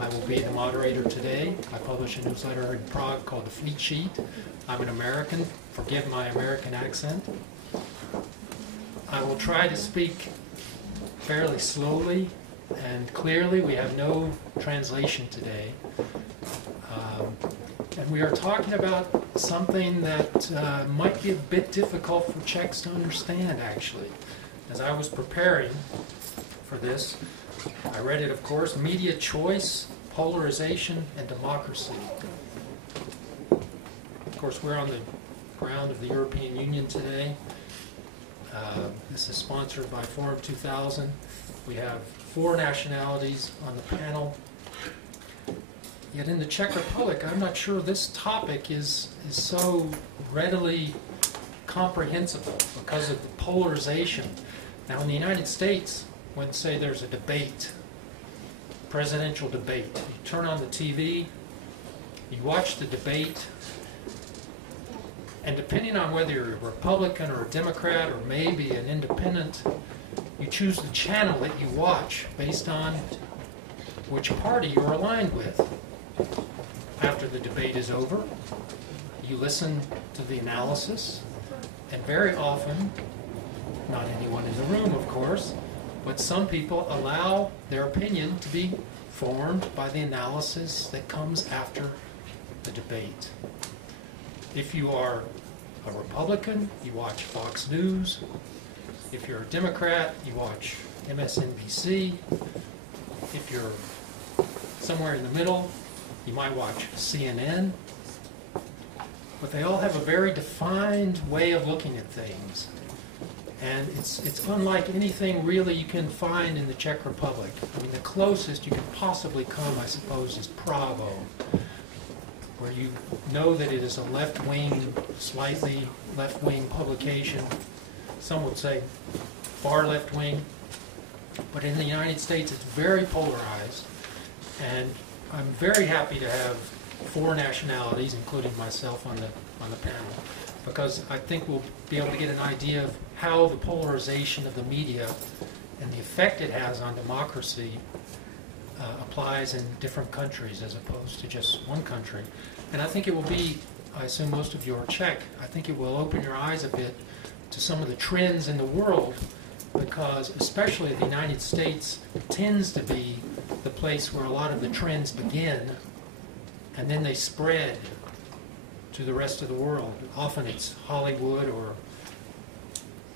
I will be the moderator today. I publish a newsletter in Prague called The Fleet Sheet. I'm an American. Forgive my American accent. I will try to speak fairly slowly and clearly. We have no translation today. And we are talking about something that might be a bit difficult for Czechs to understand, actually. As I was preparing for this, I read it, of course, Media Choice, Polarization, and Democracy. Of course, we're on the ground of the European Union today. This is sponsored by Forum 2000. We have 4 nationalities on the panel. Yet in the Czech Republic, I'm not sure this topic is so readily comprehensible because of the polarization. Now in the United States, when say there's a debate, presidential debate, you turn on the TV, you watch the debate, and depending on whether you're a Republican or a Democrat or maybe an independent, you choose the channel that you watch based on which party you're aligned with. After the debate is over, you listen to the analysis, and very often, not anyone in the room, of course, but some people allow their opinion to be formed by the analysis that comes after the debate. If you are a Republican, you watch Fox News. If you're a Democrat, you watch MSNBC. If you're somewhere in the middle, you might watch CNN. But they all have a very defined way of looking at things. And it's unlike anything really you can find in the Czech Republic. I mean, the closest you can possibly come, I suppose, is Bravo, where you know that it is a left-wing, slightly left-wing publication. Some would say far left-wing. But in the United States, it's very polarized. And I'm very happy to have 4 nationalities, including myself, on the panel, because I think we'll be able to get an idea of how the polarization of the media and the effect it has on democracy applies in different countries as opposed to just one country. And I think it will be, I assume most of you are Czech, I think it will open your eyes a bit to some of the trends in the world, because especially the United States tends to be the place where a lot of the trends begin and then they spread to the rest of the world. Often it's Hollywood or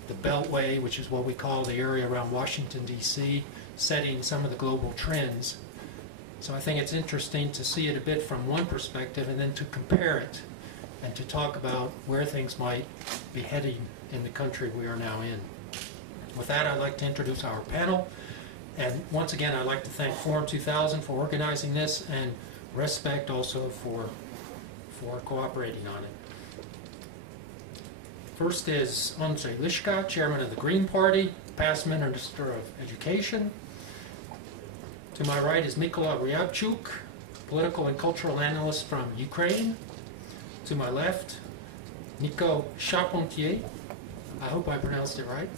the Beltway, which is what we call the area around Washington, D.C., setting some of the global trends. So I think it's interesting to see it a bit from one perspective and then to compare it and to talk about where things might be heading in the country we are now in. With that, I'd like to introduce our panel. And once again, I'd like to thank Forum 2000 for organizing this, and Respekt also for cooperating on it. First is Ondřej Liška, chairman of the Green Party, past Minister of Education. To my right is Mykola Riabchuk, political and cultural analyst from Ukraine. To my left, Nico Carpentier, I hope I pronounced it right,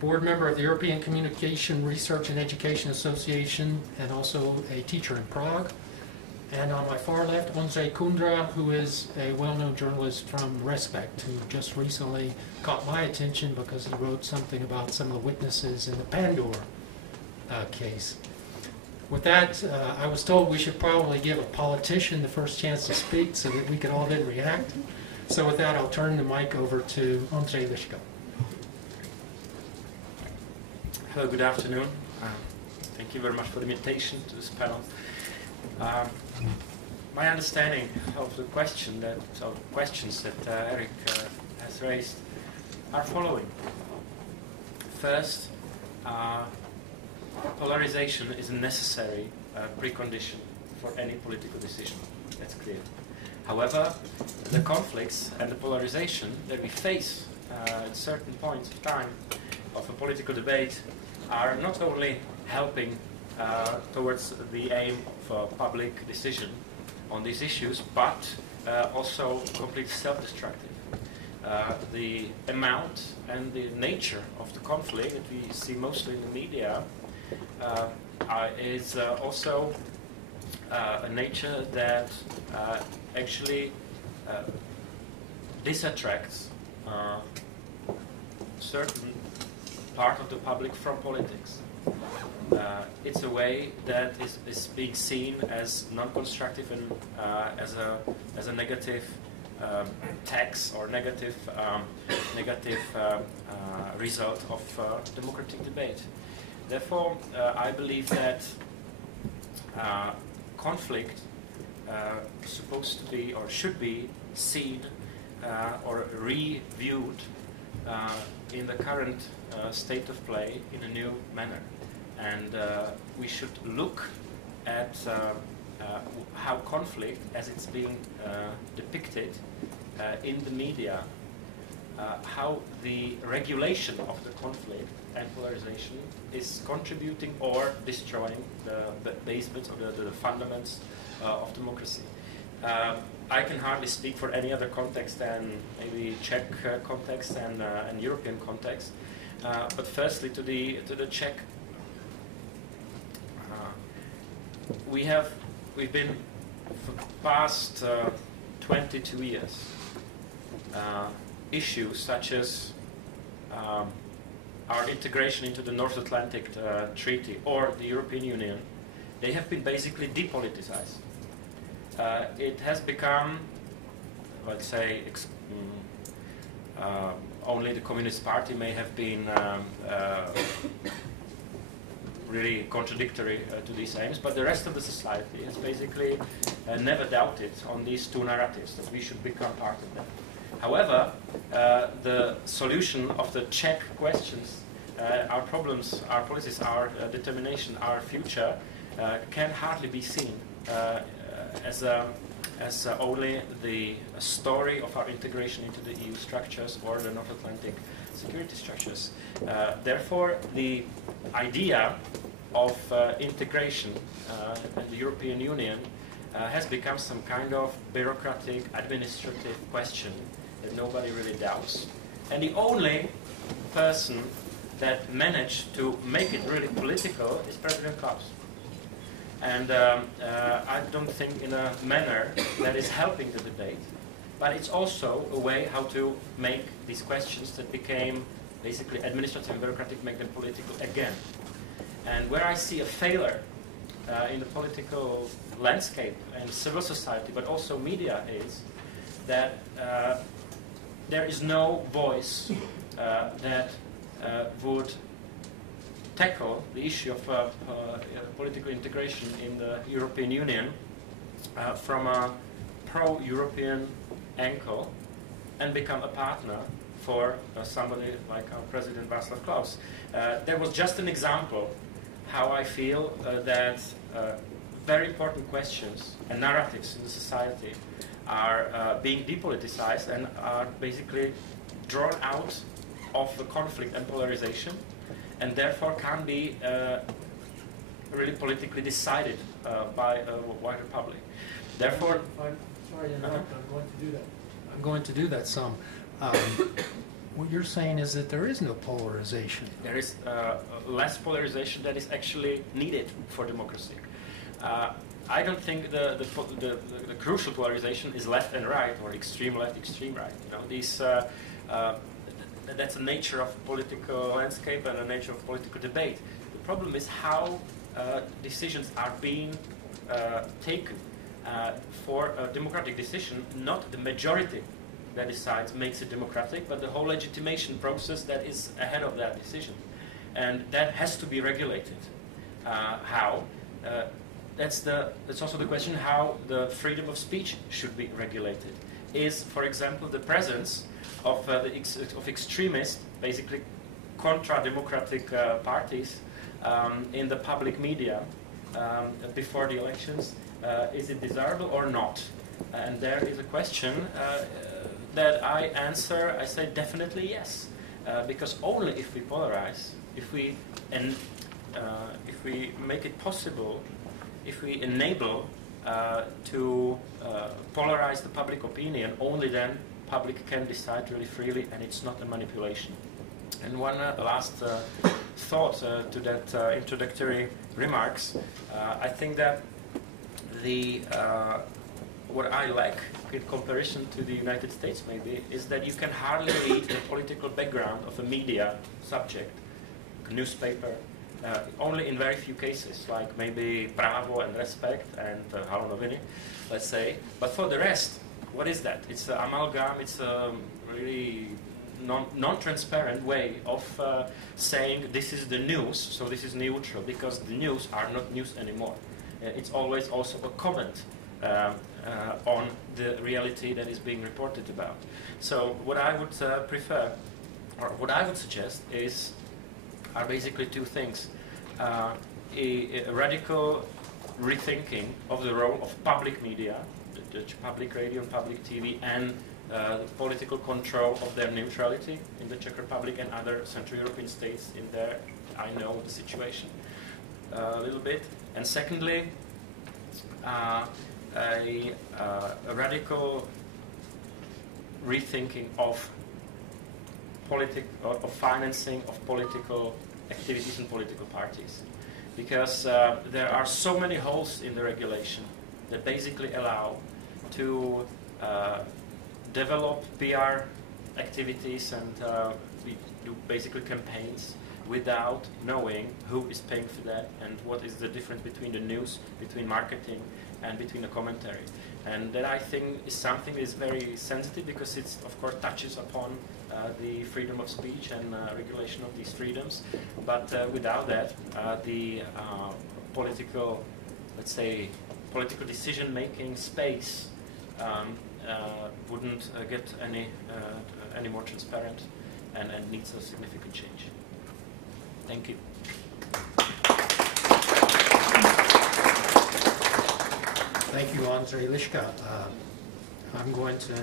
board member of the European Communication Research and Education Association, and also a teacher in Prague. And on my far left, Ondřej Kundra, who is a well-known journalist from Respekt, who just recently caught my attention because he wrote something about some of the witnesses in the Pandora case. With that, I was told we should probably give a politician the first chance to speak so that we could all then react. So with that, I'll turn the mic over to Ondřej Liška. Hello, good afternoon. Thank you very much for the invitation to this panel. My understanding of the questions that Erik has raised are following. First, polarization is a necessary precondition for any political decision. That's clear. However, the conflicts and the polarization that we face at certain points of time of a political debate are not only helping towards the aim of a public decision on these issues, but also completely self-destructive. The amount and the nature of the conflict that we see mostly in the media is also a nature that actually disattracts certain part of the public from politics. It's a way that is being seen as non-constructive and as a negative tax or negative result of democratic debate. Therefore, I believe that conflict is supposed to be or should be seen or reviewed in the current state of play in a new manner. And we should look at how conflict, as it's being depicted in the media, how the regulation of the conflict and polarization is contributing or destroying the basements or the fundaments of democracy. I can hardly speak for any other context than maybe Czech context and European context. But firstly, to the Czech, we've been for the past 22 years issues such as our integration into the North Atlantic Treaty or the European Union, they have been basically depoliticized. It has become, let's say, only the Communist Party may have been really contradictory to these aims, but the rest of the society has basically never doubted on these two narratives, that we should become part of them. However, the solution of the Czech questions, our problems, our policies, our determination, our future, can hardly be seen as only the story of our integration into the EU structures or the North Atlantic security structures. Therefore, the idea of integration in the European Union has become some kind of bureaucratic, administrative question that nobody really doubts. And the only person that managed to make it really political is President Klaus. And I don't think in a manner that is helping the debate, but it's also a way how to make these questions that became basically administrative and bureaucratic, make them political again. And where I see a failure in the political landscape and civil society, but also media, is that there is no voice that would tackle the issue of political integration in the European Union from a pro-European angle and become a partner for somebody like our President Václav Klaus. There was just an example how I feel that very important questions and narratives in the society are being depoliticized and are basically drawn out of the conflict and polarization, and therefore can be really politically decided by a wider public. Therefore, sorry to interrupt, I'm going to do that some. What you're saying is that there is no polarization. There is less polarization that is actually needed for democracy. I don't think the crucial polarization is left and right, or extreme left, extreme right. You know, these that's the nature of political landscape and the nature of political debate. The problem is how decisions are being taken for a democratic decision. Not the majority that decides makes it democratic, but the whole legitimation process that is ahead of that decision, and that has to be regulated. How? That's also the question how the freedom of speech should be regulated. Is, for example, the presence of extremist, basically contra-democratic parties in the public media before the elections, is it desirable or not? And there is a question that I answer, I say definitely yes. Because only if we polarize, if we make it possible, if we enable to polarize the public opinion, only then public can decide really freely, and it's not a manipulation. And one last thought to that introductory remarks. I think that what I lack in comparison to the United States maybe is that you can hardly read the political background of a media subject, a newspaper, only in very few cases, like maybe Právo and Respekt and Halo Noviny, let's say. But for the rest, what is that? It's an amalgam, it's a really non-transparent way of saying this is the news, so this is neutral, because the news are not news anymore. It's always also a comment on the reality that is being reported about. So what I would prefer, or what I would suggest, are basically two things. A radical rethinking of the role of public media, the public radio and public TV, and the political control of their neutrality in the Czech Republic and other Central European states in there. I know the situation a little bit. And secondly, a radical rethinking of financing of political activities and political parties, because there are so many holes in the regulation that basically allow to develop PR activities and we do basically campaigns without knowing who is paying for that and what is the difference between the news, between marketing, and between the commentary. And that, I think, is something that is very sensitive, because it, of course, touches upon the freedom of speech and regulation of these freedoms. But without that, the political, let's say, political decision-making space wouldn't get any more transparent and needs a significant change. Thank you. Thank you, Ondřej. Liška. I'm going to,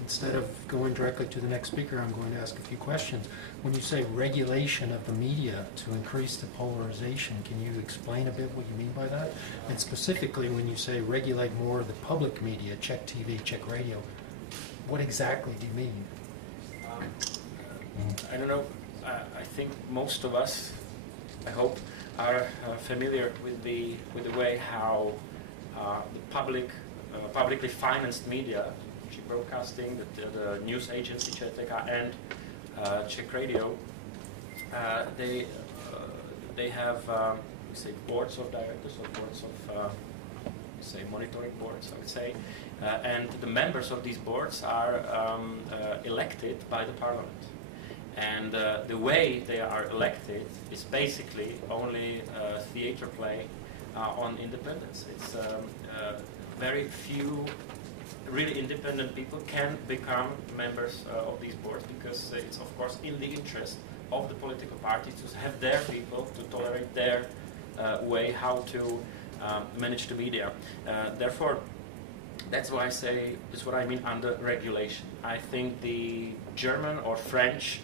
instead of going directly to the next speaker, I'm going to ask a few questions. When you say regulation of the media to increase the polarization, can you explain a bit what you mean by that? And specifically, when you say regulate more of the public media, Czech TV, Czech radio, what exactly do you mean? I don't know. I think most of us, I hope, are familiar with the way how the publicly financed media, Czech broadcasting, the news agency Czech and Czech radio, they have we say boards of directors or boards of say monitoring boards, I would say, and the members of these boards are elected by the parliament. And the way they are elected is basically only theater play on independence. It's very few really independent people can become members of these boards, because it's, of course, in the interest of the political parties to have their people, to tolerate their way how to manage the media. Therefore, that's why I say, that's what I mean under regulation. I think the German or French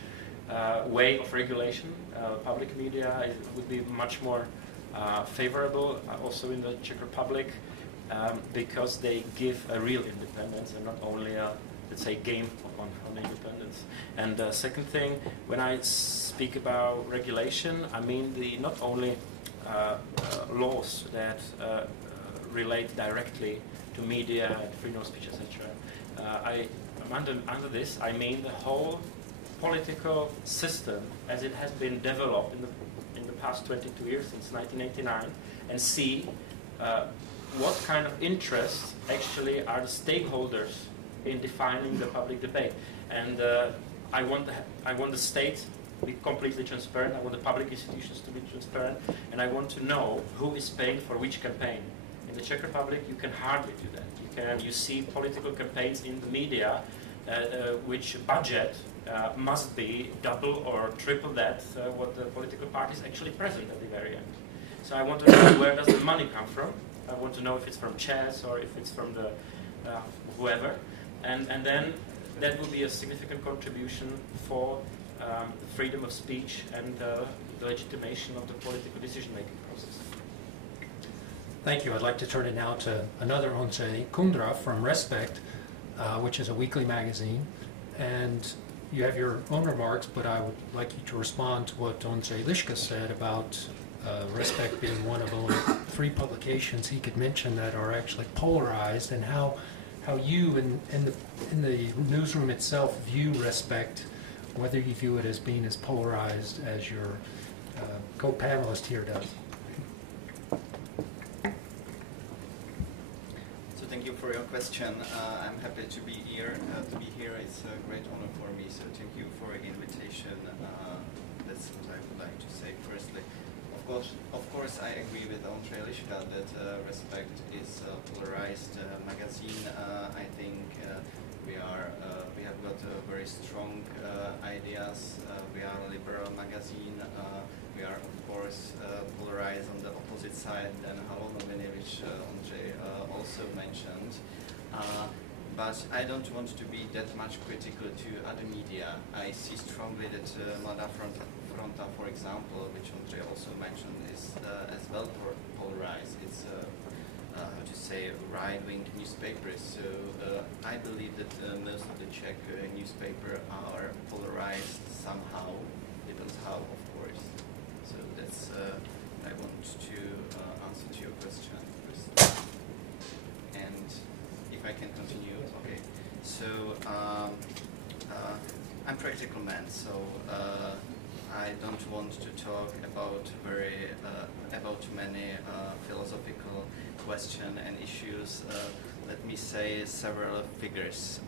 way of regulation, public media, would be much more favorable, also in the Czech Republic, because they give a real independence and not only a, let's say, game on independence. And the second thing, when I speak about regulation, I mean not only laws that relate directly to media, freedom of speech, etc. Under this, I mean the whole political system as it has been developed in the past 22 years, since 1989, and see what kind of interests actually are the stakeholders in defining the public debate. And I want the state to be completely transparent. I want the public institutions to be transparent, and I want to know who is paying for which campaign. In the Czech Republic, you can hardly do that. You see political campaigns in the media, which budget must be double or triple that what the political party is actually present at the very end. So I want to know where does the money come from. I want to know if it's from Czech or if it's from the whoever, and then that will be a significant contribution for freedom of speech and the legitimation of the political decision-making process. Thank you. I'd like to turn it now to another Ondřej, Kundra from Respekt, which is a weekly magazine. And you have your own remarks, but I would like you to respond to what Ondřej Liška said about Respekt being one of only 3 publications he could mention that are actually polarized, and how you in the newsroom itself view Respekt, whether you view it as being as polarized as your co-panelist here does. So thank you for your question. I'm happy to be here. It's a great honor for me. So thank you for your invitation. That's what I would like to say. Firstly, of course, I agree with Ondřej Liška that Respekt is a polarized magazine. I think we have got very strong ideas. We are a liberal magazine. We are, of course, polarized on the opposite side than Havel, which Ondřej also mentioned. But I don't want to be that much critical to other media. I see strongly that Mladá Fronta, for example, which Ondřej also mentioned, is as well polarized. It's how to say, right-wing newspapers. So I believe that most of the Czech newspapers are polarized somehow. Depends how, of course. So that's I want to answer to your question first. And if I can continue, okay. So I'm practical man, so I don't want to talk about about many philosophical questions and issues. Let me say several figures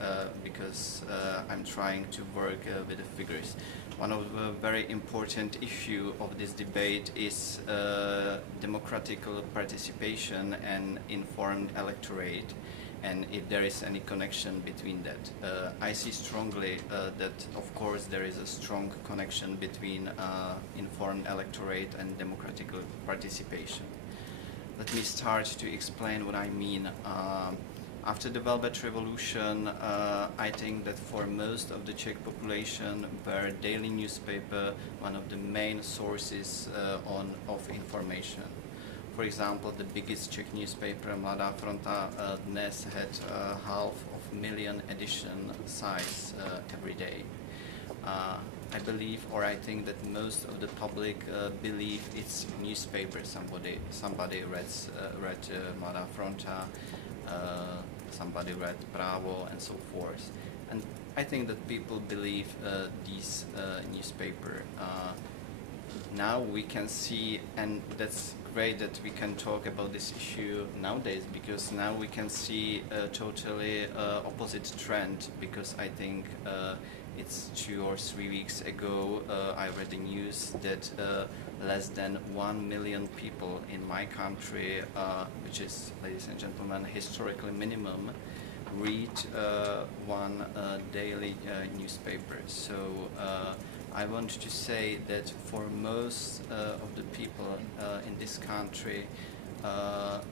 because I'm trying to work with the figures. One of the very important issue of this debate is democratic participation and informed electorate, and if there is any connection between that. I see strongly that, of course, there is a strong connection between informed electorate and democratic participation. Let me start to explain what I mean. After the Velvet Revolution, I think that for most of the Czech population were daily newspaper one of the main sources of information. For example, the biggest Czech newspaper, Mladá Fronta, dnes had 500,000 edition size every day. I believe, or I think that most of the public believe it's newspaper. Somebody read Mladá Fronta, somebody read Právo, and so forth. And I think that people believe these newspaper. Now we can see, and that's great that we can talk about this issue nowadays, because now we can see a totally opposite trend, because I think it's 2 or 3 weeks ago I read the news that less than 1 million people in my country, which is, ladies and gentlemen, historically minimum, read one daily newspaper. So I want to say that for most of the people in this country,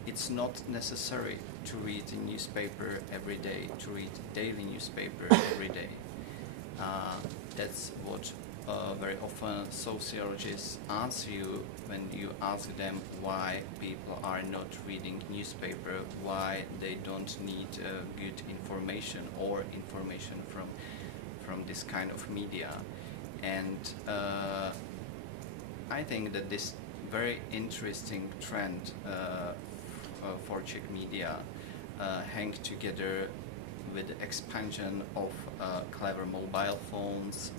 it's not necessary to read a newspaper every day, to read daily newspaper every day. That's what very often sociologists answer you when you ask them why people are not reading newspaper, why they don't need good information or information from this kind of media. And I think that this very interesting trend for Czech media hang together with the expansion of clever mobile phones,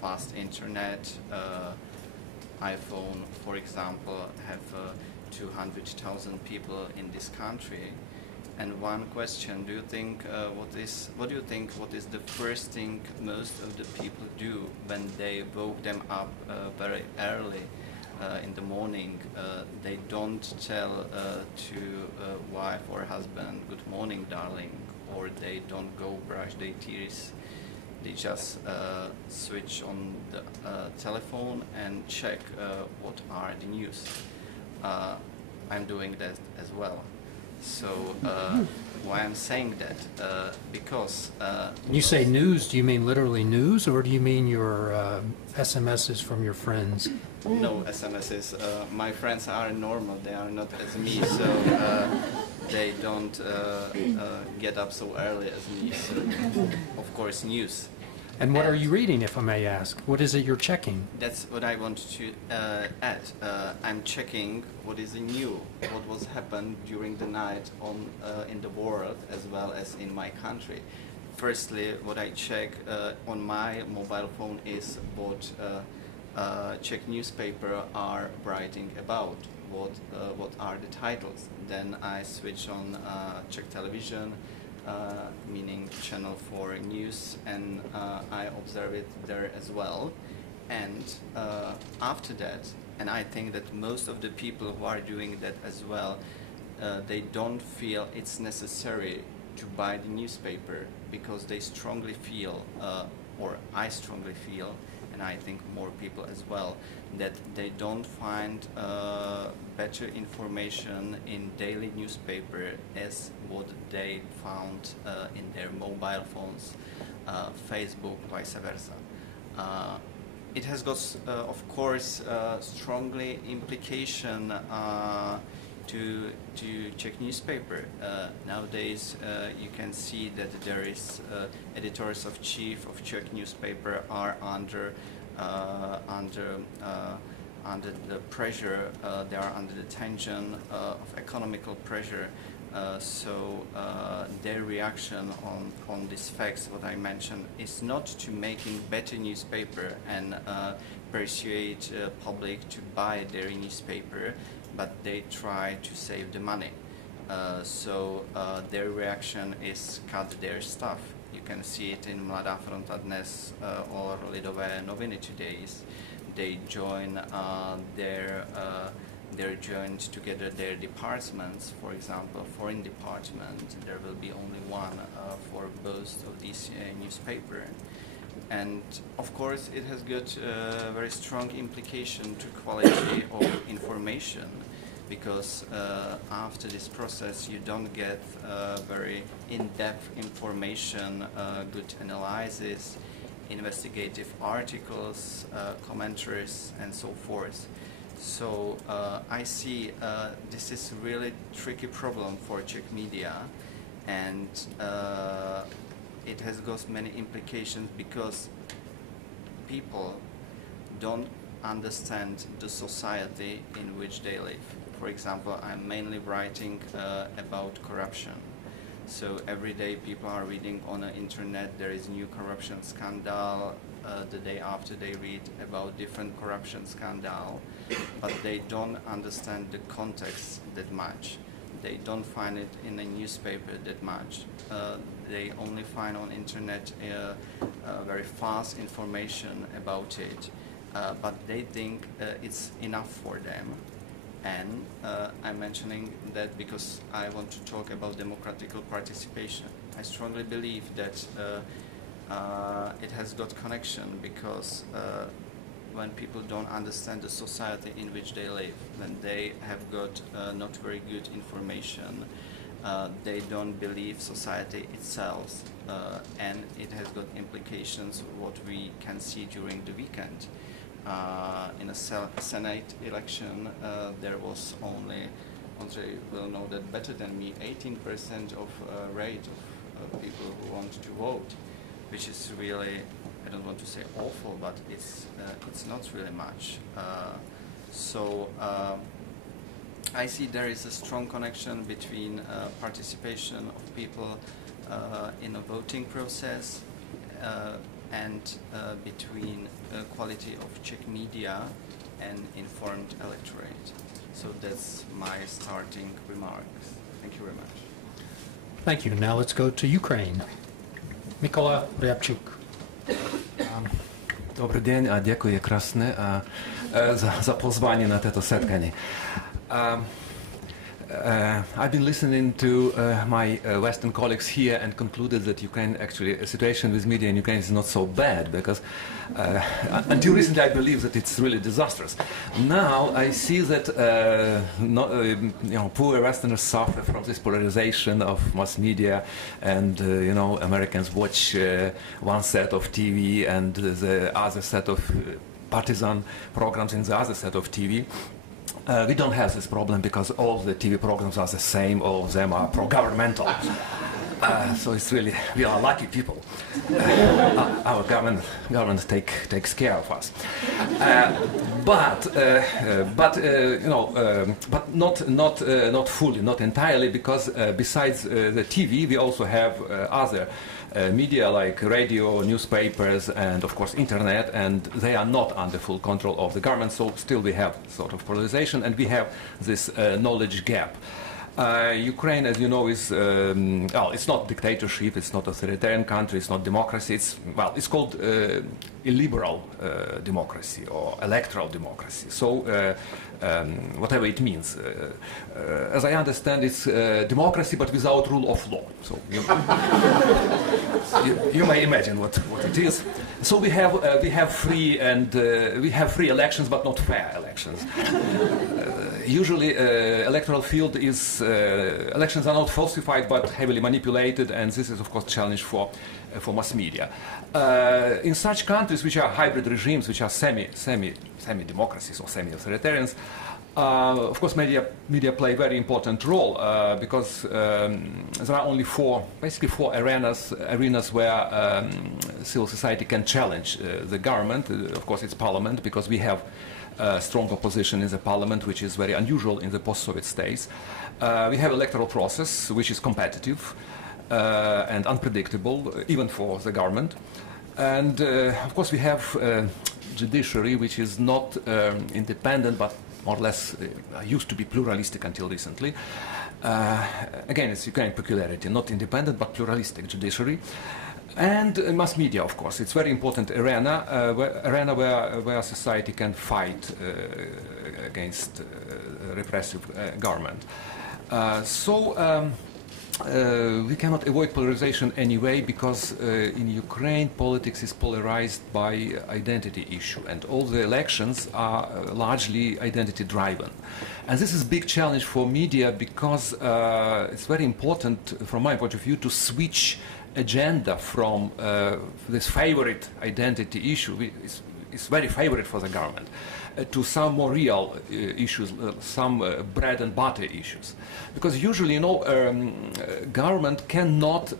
fast internet. iPhone, for example, have 200,000 people in this country. And one question: do you think what do you think? What is the first thing most of the people do when they woke them up very early in the morning? They don't tell to wife or husband, "Good morning, darling," or they don't go brush their teeth. They just switch on the telephone and check what are the news. I'm doing that as well. So why I'm saying that? Because when you say news, do you mean literally news, or do you mean your SMSs from your friends? No SMSs. My friends are normal. They are not as me, so they don't get up so early as me. So of course, news. And what are you reading, if I may ask? What is it you're checking? That's what I want to add. I'm checking what is new, what was happened during the night in the world as well as in my country. Firstly, what I check on my mobile phone is what Czech newspaper are writing about. What are the titles? Then I switch on Czech television, meaning channel 4 news, and I observe it there as well. And after that, and I think that most of the people who are doing that as well, they don't feel it's necessary to buy the newspaper because they strongly feel, or I strongly feel, and I think more people as well, that they don't find better information in daily newspaper as what they found in their mobile phones, Facebook, vice versa. It has got, of course, strongly implication to Czech newspaper. Nowadays, you can see that there is editors of chief of Czech newspaper are under the pressure. They are under the tension of economical pressure. So their reaction on these facts, what I mentioned, is not to making better newspaper and persuade public to buy their newspaper, but they try to save the money. So their reaction is cut their stuff. You can see it in Mladá fronta dnes or Lidové noviny today's. They join they're joined together their departments. For example, foreign department, there will be only one for both of these newspaper. And of course it has got very strong implication to quality of information, because after this process you don't get very in-depth information, good analysis, investigative articles, commentaries, and so forth. So I see this is a really tricky problem for Czech media, and it has got many implications because people don't understand the society in which they live. For example, I'm mainly writing about corruption. So every day people are reading on the internet there is new corruption scandal. The day after they read about different corruption scandal, but they don't understand the context that much. They don't find it in a newspaper that much. They only find on internet very fast information about it, but they think it's enough for them. And I'm mentioning that because I want to talk about democratic participation. I strongly believe that it has got connection, because when people don't understand the society in which they live, when they have got not very good information, they don't believe society itself, and it has got implications what we can see during the weekend. In a Senate election, there was only, Ondřej will know that better than me, 18% of rate of people who want to vote, which is really, I don't want to say awful, but it's not really much. So I see there is a strong connection between participation of people in a voting process and between quality of Czech media and informed electorate. So that's my starting remarks. Thank you very much. Thank you. Now let's go to Ukraine. Mykola, Riabchuk. Добрий день, а дякую красне за pozvání na této setkání. I've been listening to my Western colleagues here and concluded that Ukraine, actually, a situation with media in Ukraine is not so bad, because until recently I believed that it's really disastrous. Now I see that poor Westerners suffer from this polarization of mass media, and Americans watch one set of TV and the other set of partisan programs in the other set of TV. We don't have this problem because all the TV programs are the same, all of them are pro-governmental. So it's really, we are lucky people. Our government takes care of us. But not fully, not entirely, because besides the TV, we also have other media like radio, newspapers, and of course internet, and they are not under full control of the government. So still we have sort of polarization, and we have this knowledge gap. Ukraine, as you know, is well, it's not dictatorship, it's not authoritarian country, it's not democracy. It's called illiberal democracy or electoral democracy. So whatever it means, as I understand, it's democracy but without rule of law. So you may imagine what it is. So we have free elections but not fair elections. Usually, electoral field is elections are not falsified but heavily manipulated, and this is of course a challenge for mass media. In such countries which are hybrid regimes, which are semi-democracies or semi-authoritarians, of course media play a very important role because there are only basically four arenas where civil society can challenge the government. Of course, it's parliament, because we have strong opposition in the parliament, which is very unusual in the post-Soviet states. We have electoral process, which is competitive and unpredictable, even for the government. And of course we have judiciary, which is not independent, but more or less used to be pluralistic until recently. Again, it's Ukrainian peculiarity, not independent, but pluralistic judiciary. And mass media, of course, it's a very important arena where society can fight against repressive government. We cannot avoid polarization anyway, because in Ukraine politics is polarized by identity issue, and all the elections are largely identity driven. And this is a big challenge for media, because it's very important from my point of view to switch agenda from this favorite identity issue, is very favorite for the government, to some more real issues, some bread and butter issues. Because usually, you know, government cannot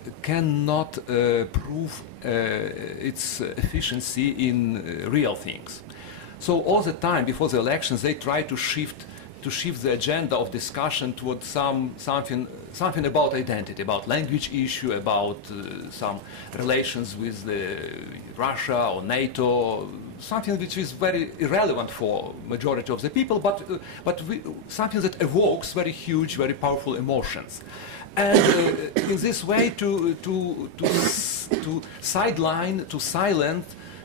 prove its efficiency in real things. So all the time before the elections, they try to shift the agenda of discussion towards something about identity, about language issue, about some relations with Russia or NATO, something which is very irrelevant for majority of the people, but something that evokes very huge, very powerful emotions. And in this way, to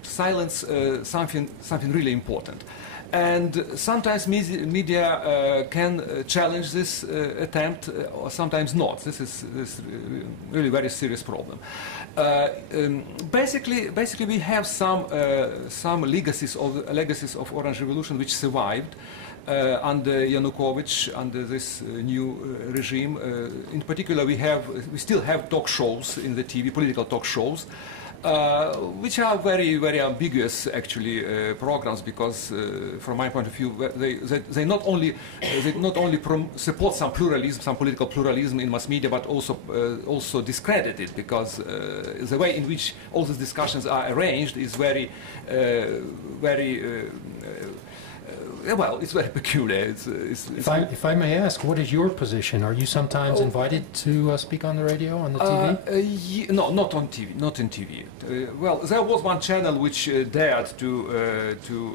silence something really important. And sometimes media can challenge this attempt, or sometimes not. This is really very serious problem. Basically, we have some legacies of Orange Revolution which survived under Yanukovych, under this new regime. In particular, we still have talk shows in the TV, political talk shows. Which are very, very ambiguous, actually, programs, because, from my point of view, they not only support some pluralism, some political pluralism in mass media, but also discredit it, because the way in which all these discussions are arranged is very well, it's very peculiar. If I may ask, what is your position? Are you sometimes invited to speak on the radio, on the TV? No, not on TV, not in TV. Well, there was one channel which dared to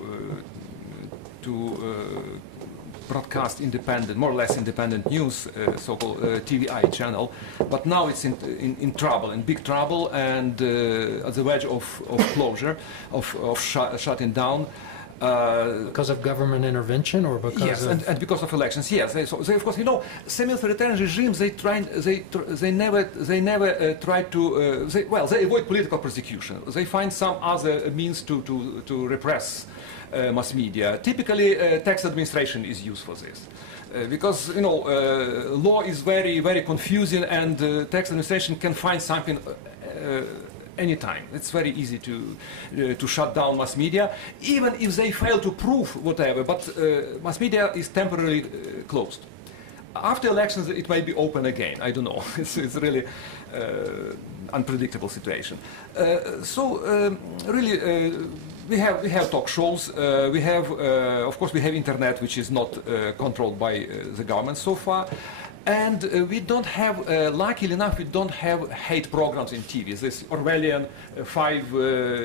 broadcast independent, more or less independent news, so-called TVI channel, but now it's in trouble, in big trouble, and at the verge of closure, of shutting down. Because of government intervention, or because yes, and because of elections, yes. They, of course, you know, semi-authoritarian regimes. They never try to. They avoid political persecution. They find some other means to repress mass media. Typically, tax administration is used for this. Because, you know, law is very, very confusing, and tax administration can find something anytime. It's very easy to shut down mass media, even if they fail to prove whatever, but mass media is temporarily closed. after elections, it may be open again. I don't know. It's really unpredictable situation. Really, we have talk shows. We have, of course, we have internet, which is not controlled by the government so far. And we don't have, luckily enough, we don't have hate programs in TV. This Orwellian 5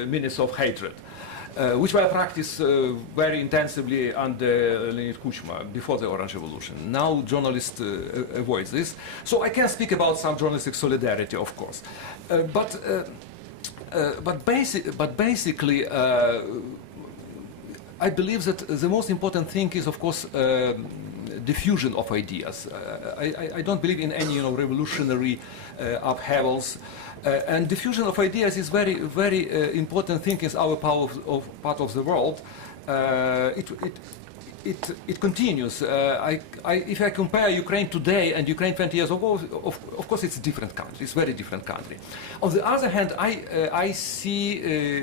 minutes of hatred, which were practiced very intensively under Leonid Kuchma before the Orange Revolution. Now journalists avoid this. So I can speak about some journalistic solidarity, of course. But basically, I believe that the most important thing is, of course, diffusion of ideas. I don't believe in any revolutionary upheavals. And diffusion of ideas is very, very important thing in our part of the world. It continues. If I compare Ukraine today and Ukraine 20 years ago, of course it's a different country. It's a very different country. On the other hand, I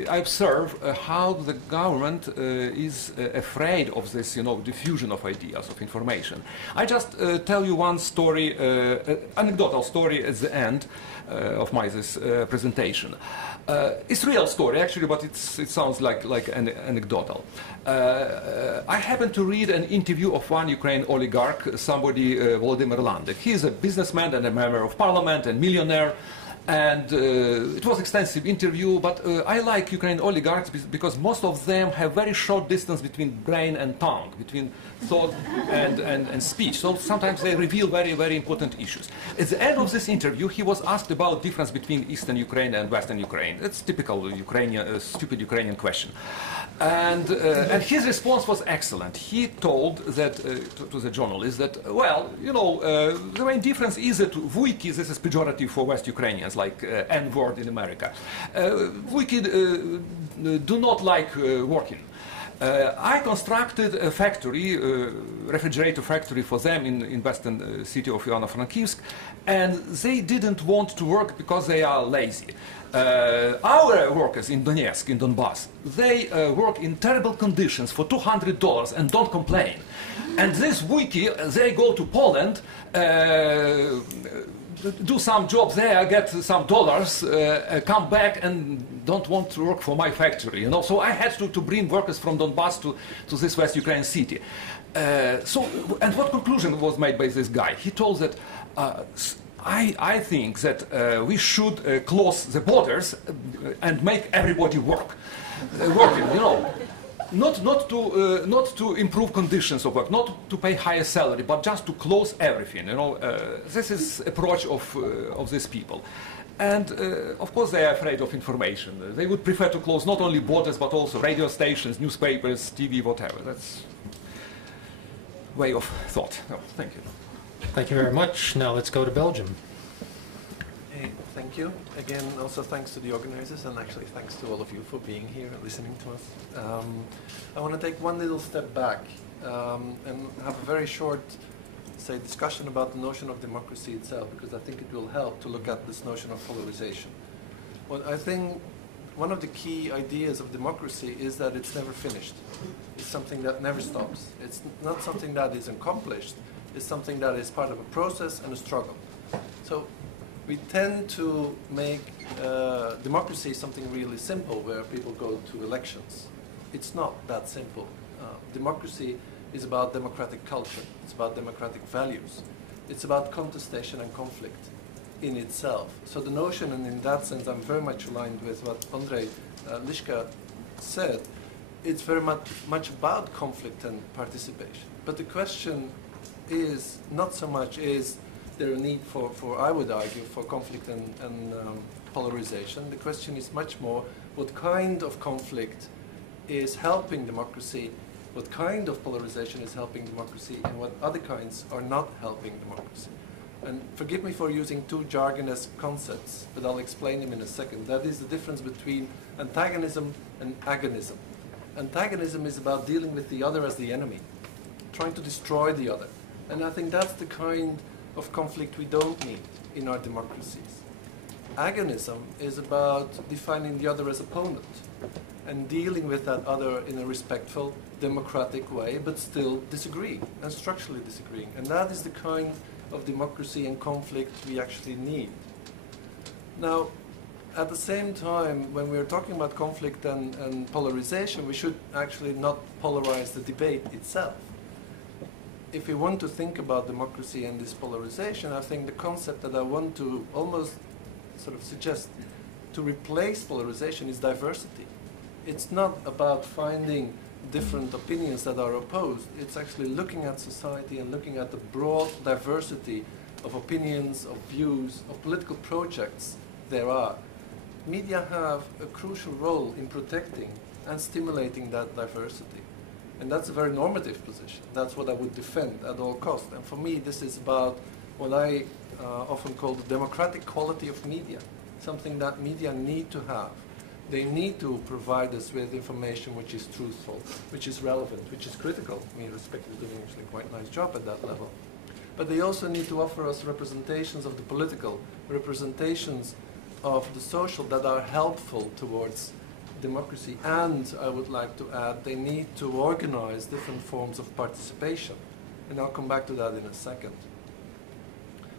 observe how the government is afraid of this, diffusion of ideas, of information. I just tell you one story, anecdotal story at the end of this presentation. It's a real story, actually, but it sounds like an anecdotal. I happened to read an interview of one Ukrainian oligarch, somebody, Volodymyr Landek. He is a businessman and a member of parliament and millionaire. And it was an extensive interview, but I like Ukrainian oligarchs because most of them have very short distance between brain and tongue, between thought and speech. So sometimes they reveal very, very important issues. At the end of this interview, he was asked about difference between Eastern Ukraine and Western Ukraine. It's typical Ukrainian, stupid Ukrainian question. And his response was excellent. He told that to the journalist that, well, the main difference is that Vujki, this is pejorative for West Ukrainians, like N-word in America. Vujki do not like working. I constructed a factory, refrigerator factory for them in western city of Ivano-Frankivsk, and they didn't want to work because they are lazy. Our workers in Donetsk, in Donbass, they work in terrible conditions for $200 and don't complain. And this Vujki, they go to Poland, do some job there, get some dollars, come back and don't want to work for my factory, So I had to bring workers from Donbass to this West Ukrainian city. And what conclusion was made by this guy? He told that I think that we should close the borders and make everybody working, Not to improve conditions of work, not to pay higher salary, but just to close everything. This is approach of these people, and of course they are afraid of information. They would prefer to close not only borders but also radio stations, newspapers, TV, whatever. That's way of thought. No, thank you. Thank you very much. Now let's go to Belgium. Hey, thank you. Again, also thanks to the organizers, and actually thanks to all of you for being here and listening to us. I want to take one little step back and have a very short, say, discussion about the notion of democracy itself, because I think it will help to look at this notion of polarization. Well, I think one of the key ideas of democracy is that it's never finished. It's something that never stops. It's not something that is accomplished. It's something that is part of a process and a struggle. So we tend to make democracy something really simple, where people go to elections. It's not that simple. Democracy is about democratic culture. It's about democratic values. It's about contestation and conflict in itself. So the notion, and in that sense I'm very much aligned with what Ondřej, Liška said, it's very much about conflict and participation. But the question is not so much is there a need for I would argue, for conflict and polarization. The question is much more what kind of conflict is helping democracy, what kind of polarization is helping democracy, and what other kinds are not helping democracy. And forgive me for using two jargonous concepts, but I'll explain them in a second. That is the difference between antagonism and agonism. Antagonism is about dealing with the other as the enemy, trying to destroy the other. And I think that's the kind of conflict we don't need in our democracies. agonism is about defining the other as opponent and dealing with that other in a respectful, democratic way, but still disagreeing and structurally disagreeing. And that is the kind of democracy and conflict we actually need. Now, at the same time, when we're talking about conflict and polarization, we should actually not polarize the debate itself. If we want to think about democracy and this polarization, I think the concept that I want to almost sort of suggest to replace polarization is diversity. It's not about finding different opinions that are opposed. It's actually looking at society and looking at the broad diversity of opinions, of views, of political projects there are. Media have a crucial role in protecting and stimulating that diversity. And that's a very normative position. That's what I would defend at all costs. And for me, this is about what I often call the democratic quality of media, something that media need to have. They need to provide us with information which is truthful, which is relevant, which is critical. I mean, Respekt is doing actually quite a nice job at that level. But they also need to offer us representations of the political, representations of the social that are helpful towards democracy. And I would like to add, they need to organize different forms of participation. And I'll come back to that in a second.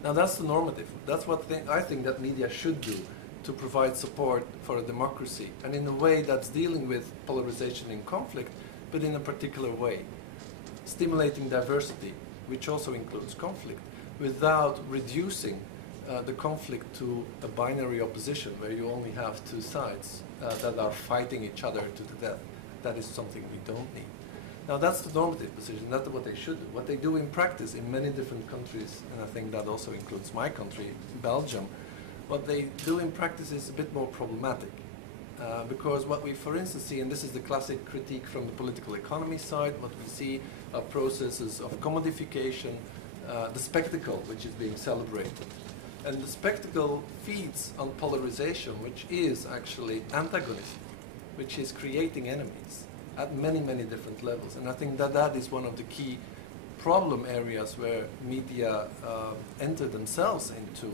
Now that's the normative. That's what I think that media should do to provide support for a democracy, and in a way that's dealing with polarization and conflict, but in a particular way. Stimulating diversity, which also includes conflict, without reducing the conflict to a binary opposition where you only have two sides that are fighting each other to the death. That is something we don't need. Now that's the normative position, that's what they should do. What they do in practice in many different countries, and I think that also includes my country, Belgium, what they do in practice is a bit more problematic. Because what we, for instance, see, and this is the classic critique from the political economy side, what we see are processes of commodification, the spectacle which is being celebrated. And the spectacle feeds on polarization, which is actually antagonism, which is creating enemies at many, many different levels. And I think that that is one of the key problem areas where media enter themselves into,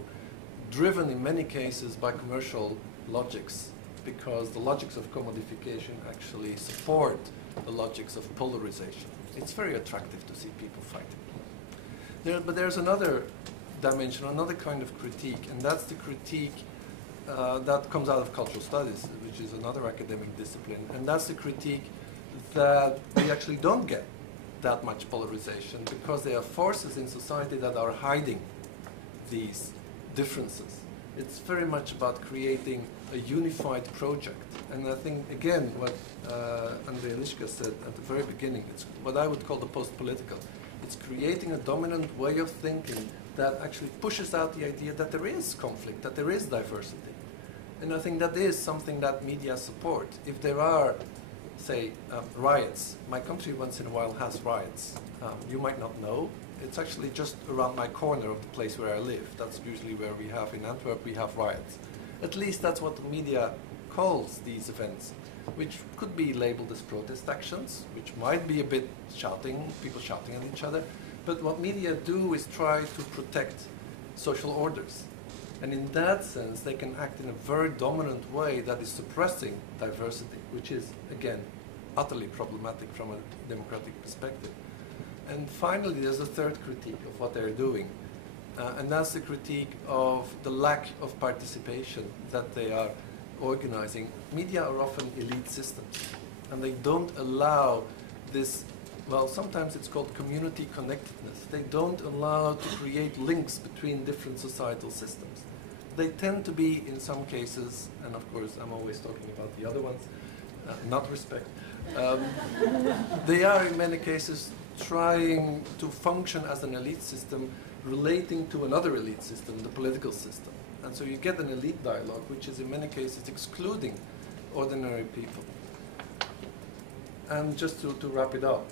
driven in many cases by commercial logics, because the logics of commodification actually support the logics of polarization. It's very attractive to see people fighting. But there's another dimension, another kind of critique, and that's the critique that comes out of cultural studies, which is another academic discipline, and that's the critique that we actually don't get that much polarization because there are forces in society that are hiding these differences. It's very much about creating a unified project. And I think, again, what Ondřej Liška said at the very beginning, it's what I would call the post-political. It's creating a dominant way of thinking that actually pushes out the idea that there is conflict, that there is diversity. And I think that is something that media support. If there are, say, riots, my country once in a while has riots. You might not know. It's actually just around my corner of the place where I live. That's usually where we have, in Antwerp, we have riots. At least that's what the media calls these events, which could be labeled as protest actions, which might be a bit shouting, people shouting at each other. But what media do is try to protect social orders. And in that sense, they can act in a very dominant way that is suppressing diversity, which is, again, utterly problematic from a democratic perspective. And finally, there's a third critique of what they're doing, and that's the critique of the lack of participation that they are organizing. Media are often elite systems, and they don't allow this, well, sometimes it's called community connectedness. They don't allow to create links between different societal systems. They tend to be, in some cases, and of course I'm always talking about the other ones, not Respekt, they are in many cases trying to function as an elite system relating to another elite system, the political system. And so you get an elite dialogue, which is in many cases excluding ordinary people. And just to wrap it up,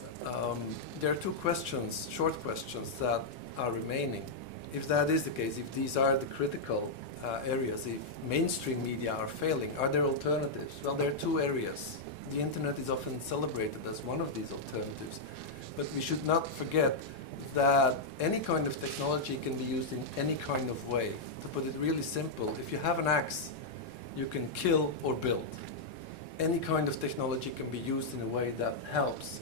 there are two questions, short questions, that are remaining. If that is the case, if these are the critical areas, if mainstream media are failing, are there alternatives? Well, there are two areas. The internet is often celebrated as one of these alternatives. But we should not forget that any kind of technology can be used in any kind of way. To put it really simple, if you have an axe, you can kill or build. Any kind of technology can be used in a way that helps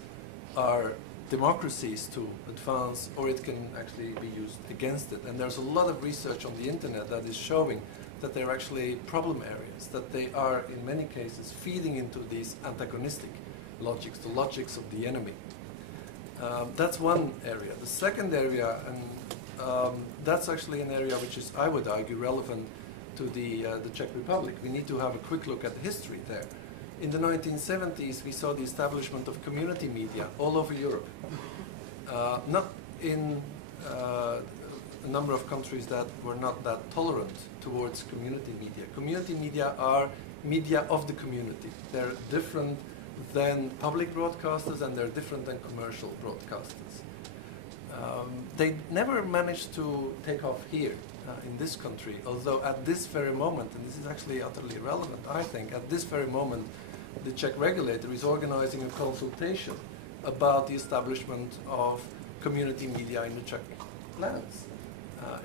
our democracies to advance, or it can actually be used against it. And there's a lot of research on the internet that is showing that they're actually problem areas, that they are in many cases feeding into these antagonistic logics, the logics of the enemy. That's one area. The second area, and that's actually an area which is, I would argue, relevant to the Czech Republic. We need to have a quick look at the history there. In the 1970s, we saw the establishment of community media all over Europe. Not in a number of countries that were not that tolerant towards community media. Community media are media of the community. They're different than public broadcasters, and they're different than commercial broadcasters. They never managed to take off here in this country, although at this very moment, and this is actually utterly irrelevant, I think, at this very moment, the Czech regulator is organizing a consultation about the establishment of community media in the Czech lands.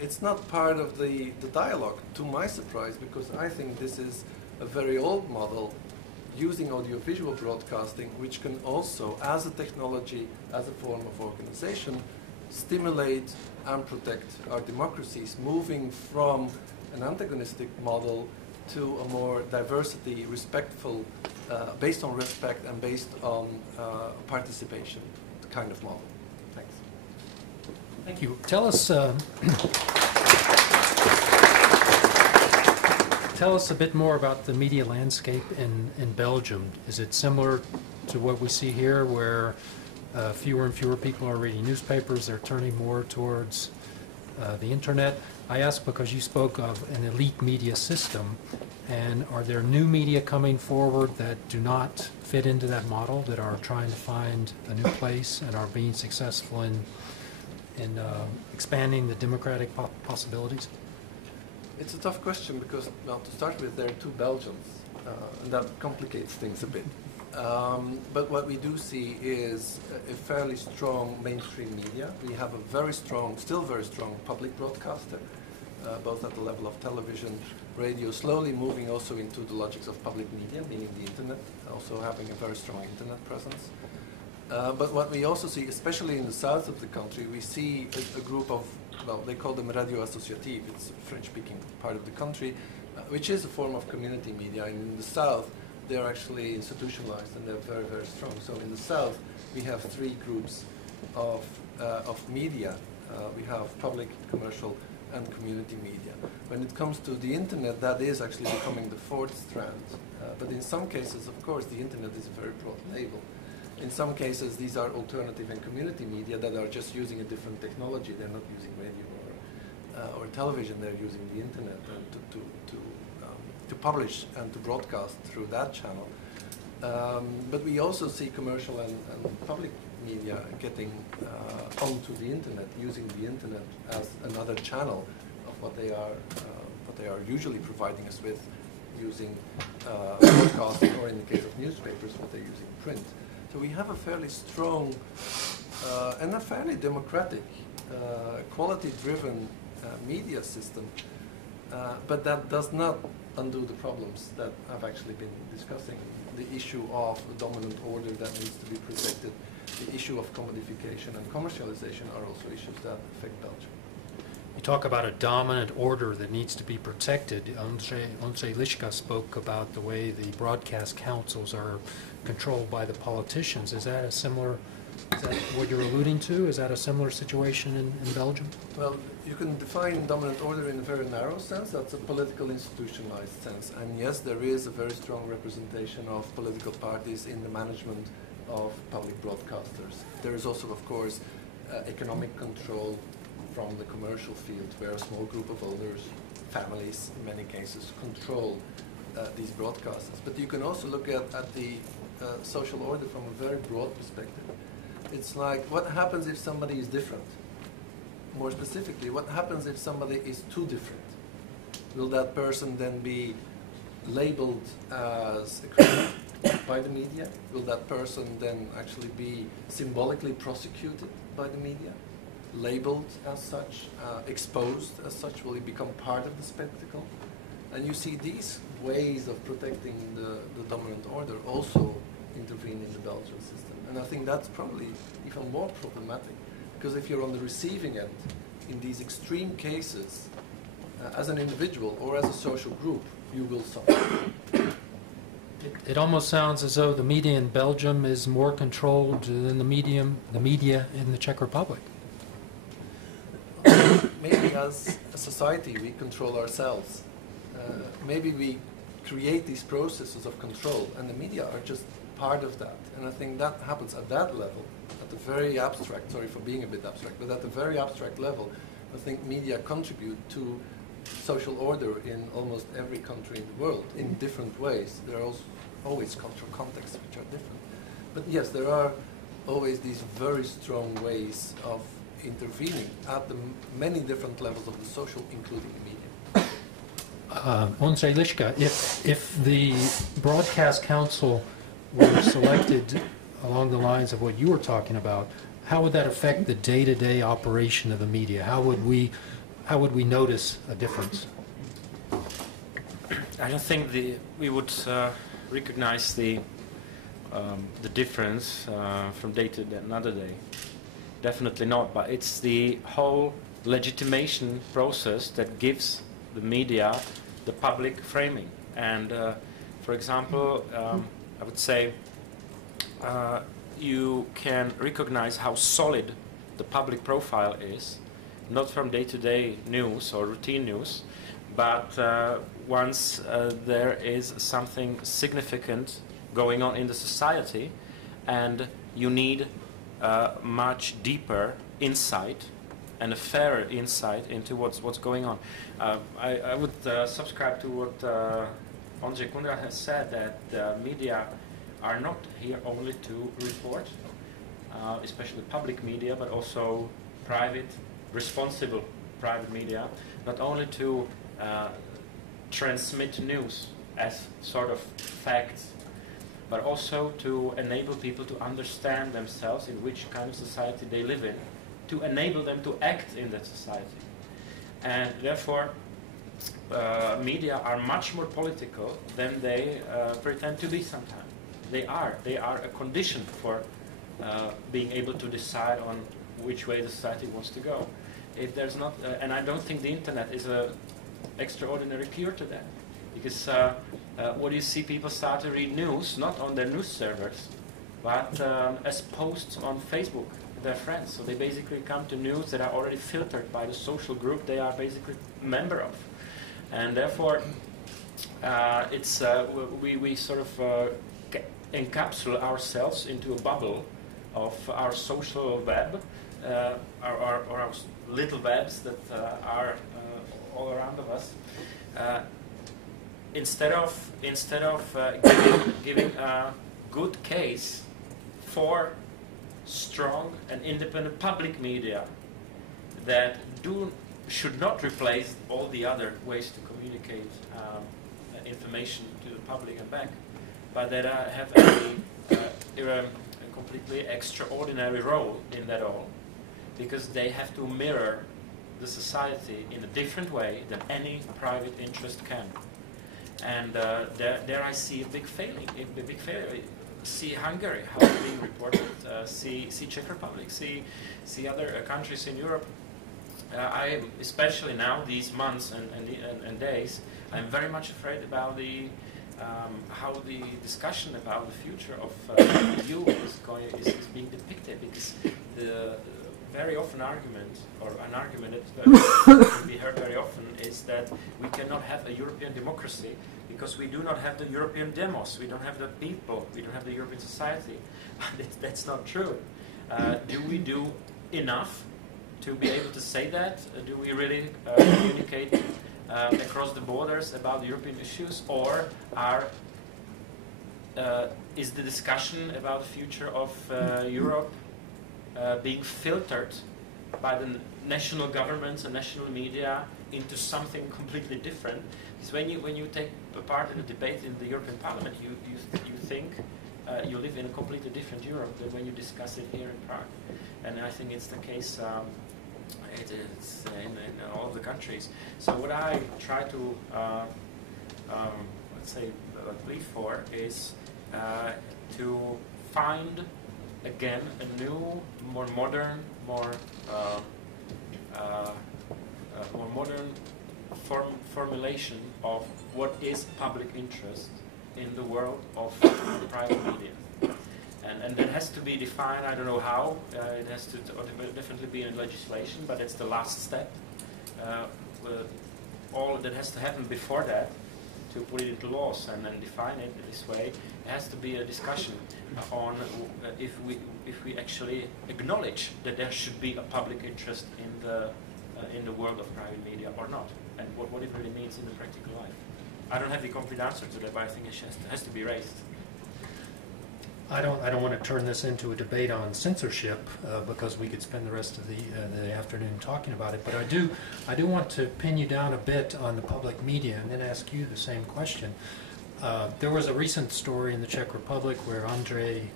It's not part of the dialogue, to my surprise, because I think this is a very old model using audiovisual broadcasting, which can also, as a technology, as a form of organization, stimulate and protect our democracies, moving from an antagonistic model to a more diversity, respectful, based on respect and based on participation kind of model. Thanks. Thank you. Tell us a bit more about the media landscape in Belgium. Is it similar to what we see here, where fewer and fewer people are reading newspapers, they're turning more towards the internet? I ask because you spoke of an elite media system, and are there new media coming forward that do not fit into that model, that are trying to find a new place and are being successful in expanding the democratic possibilities? It's a tough question because, well, to start with, there are two Belgians, and that complicates things a bit. But what we do see is a fairly strong mainstream media. We have a very strong, still very strong public broadcaster, both at the level of television, radio, slowly moving also into the logics of public media, meaning the internet, also having a very strong internet presence. But what we also see, especially in the south of the country, we see a group of, well, they call them radio associative, it's a French-speaking part of the country, which is a form of community media. And in the south, they're actually institutionalized and they're very, very strong. So in the south, we have three groups of media. We have public, commercial, and community media. When it comes to the internet, that is actually becoming the fourth strand. But in some cases, of course, the internet is a very broad label. In some cases, these are alternative and community media that are just using a different technology. They're not using radio or television. They're using the internet to publish and to broadcast through that channel. But we also see commercial and public media getting onto the internet, using the internet as another channel of what they are usually providing us with, using broadcasting, or in the case of newspapers, what they're using print. So we have a fairly strong and a fairly democratic, quality-driven media system, but that does not undo the problems that I've actually been discussing. The issue of the dominant order that needs to be protected, the issue of commodification and commercialization are also issues that affect Belgium. You talk about a dominant order that needs to be protected. Ondřej Liška spoke about the way the broadcast councils are controlled by the politicians. Is that what you're alluding to? Is that a similar situation in Belgium? Well, you can define dominant order in a very narrow sense. That's a political institutionalized sense. And yes, there is a very strong representation of political parties in the management of public broadcasters. There is also, of course, economic control from the commercial field, where a small group of owners, families in many cases, control these broadcasters. But you can also look at the social order from a very broad perspective. It's like, what happens if somebody is different? More specifically, what happens if somebody is too different? Will that person then be labeled as a criminal by the media? Will that person then actually be symbolically prosecuted by the media? labeled as such, exposed as such? Will it become part of the spectacle? And you see these ways of protecting the dominant order also intervene in the Belgian system. And I think that's probably even more problematic, because if you're on the receiving end in these extreme cases, as an individual or as a social group, you will suffer. It almost sounds as though the media in Belgium is more controlled than the media in the Czech Republic. Maybe as a society we control ourselves. Maybe we create these processes of control, and the media are just part of that. And I think that happens at that level, at the very abstract, sorry for being a bit abstract, but at the very abstract level, I think media contribute to social order in almost every country in the world in different ways. There are always cultural contexts which are different. But yes, there are always these very strong ways of intervening at the many different levels of the social, including the media. Ondřej, Liška, if the Broadcast Council were selected along the lines of what you were talking about, how would that affect the day-to-day operation of the media? How would we notice a difference? I don't think we would recognize the difference from day to another day. Definitely not. But it's the whole legitimation process that gives the media the public framing. And for example, I would say you can recognize how solid the public profile is, not from day-to-day news or routine news, but once there is something significant going on in the society, and you need much deeper insight and a fairer insight into what's going on. I would subscribe to what Ondřej Kundra has said, that media are not here only to report, especially public media, but also private, responsible private media, not only to transmit news as sort of facts, but also to enable people to understand themselves in which kind of society they live in, to enable them to act in that society. And therefore, media are much more political than they pretend to be sometimes. They are a condition for being able to decide on which way the society wants to go. If there's not, and I don't think the internet is an extraordinary cure to that, because what you see, people start to read news not on their news servers, but as posts on Facebook, their friends. So they basically come to news that are already filtered by the social group they are basically a member of, and therefore it's we sort of encapsulate ourselves into a bubble of our social web, our little webs that are all around of us. Instead of giving a good case for strong and independent public media that should not replace all the other ways to communicate information to the public and back, but that have a completely extraordinary role in that all, because they have to mirror the society in a different way than any private interest can. And there I see a big failure. See Hungary, how it's being reported. See Czech Republic. See other countries in Europe. I, especially now, these months and days, I'm very much afraid about how the discussion about the future of the EU is being depicted, because the very often argument that can be heard very often is that we cannot have a European democracy because we do not have the European demos, we don't have the people, we don't have the European society. That's not true. Do we do enough to be able to say that? Do we really communicate across the borders about the European issues, or is the discussion about the future of Europe being filtered by the national governments and national media into something completely different? Because when you take part in a debate in the European Parliament, you think you live in a completely different Europe than when you discuss it here in Prague. And I think it's the case It's in all of the countries. So what I try to let's say plead for is to find again a new, more modern, more modern formulation of what is public interest in the world of private media. And that has to be defined, I don't know how, it has to definitely be in legislation, but it's the last step. All that has to happen before that, to put it into laws and then define it in this way, it has to be a discussion on if we actually acknowledge that there should be a public interest in the world of private media or not, and what it really means in the practical life. I don't have the complete answer to that, but I think it has to be raised. I don't want to turn this into a debate on censorship because we could spend the rest of the afternoon talking about it. But I do want to pin you down a bit on the public media and then ask you the same question. There was a recent story in the Czech Republic where Ondřej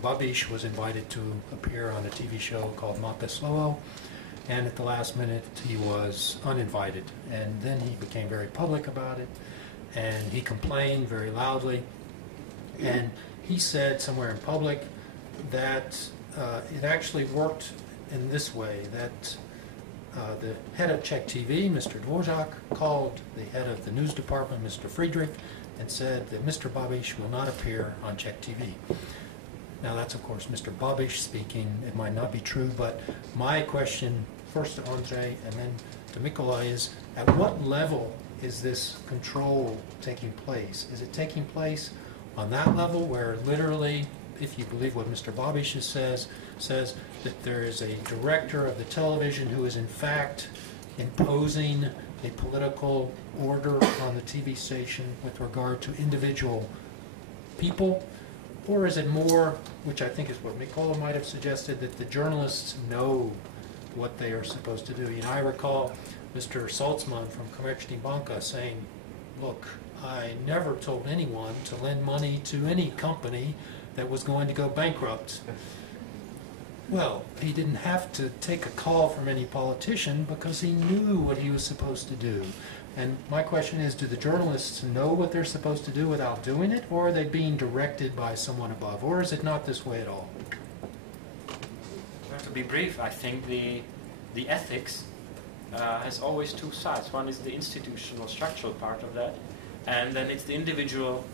Babiš was invited to appear on a TV show called Máte slovo, and at the last minute he was uninvited. And then he became very public about it, and he complained very loudly. And he said somewhere in public that it actually worked in this way, that the head of Czech TV, Mr. Dvořák, called the head of the news department, Mr. Friedrich, and said that Mr. Babiš will not appear on Czech TV. Now that's of course Mr. Babiš speaking. It might not be true, but my question first to Ondřej and then to Mykola is, at what level is this control taking place? Is it taking place on that level where literally, if you believe what Mr. Babiš says that there is a director of the television who is in fact imposing a political order on the TV station with regard to individual people? Or is it more, which I think is what Mykola might have suggested, that the journalists know what they are supposed to do? You know, I recall Mr. Salzman from Komerční banka saying, look, I never told anyone to lend money to any company that was going to go bankrupt. Well, he didn't have to take a call from any politician because he knew what he was supposed to do. And my question is, do the journalists know what they're supposed to do without doing it, or are they being directed by someone above, or is it not this way at all? To be brief, I think the ethics has always two sides. One is the institutional, structural part of that, and then it's the individual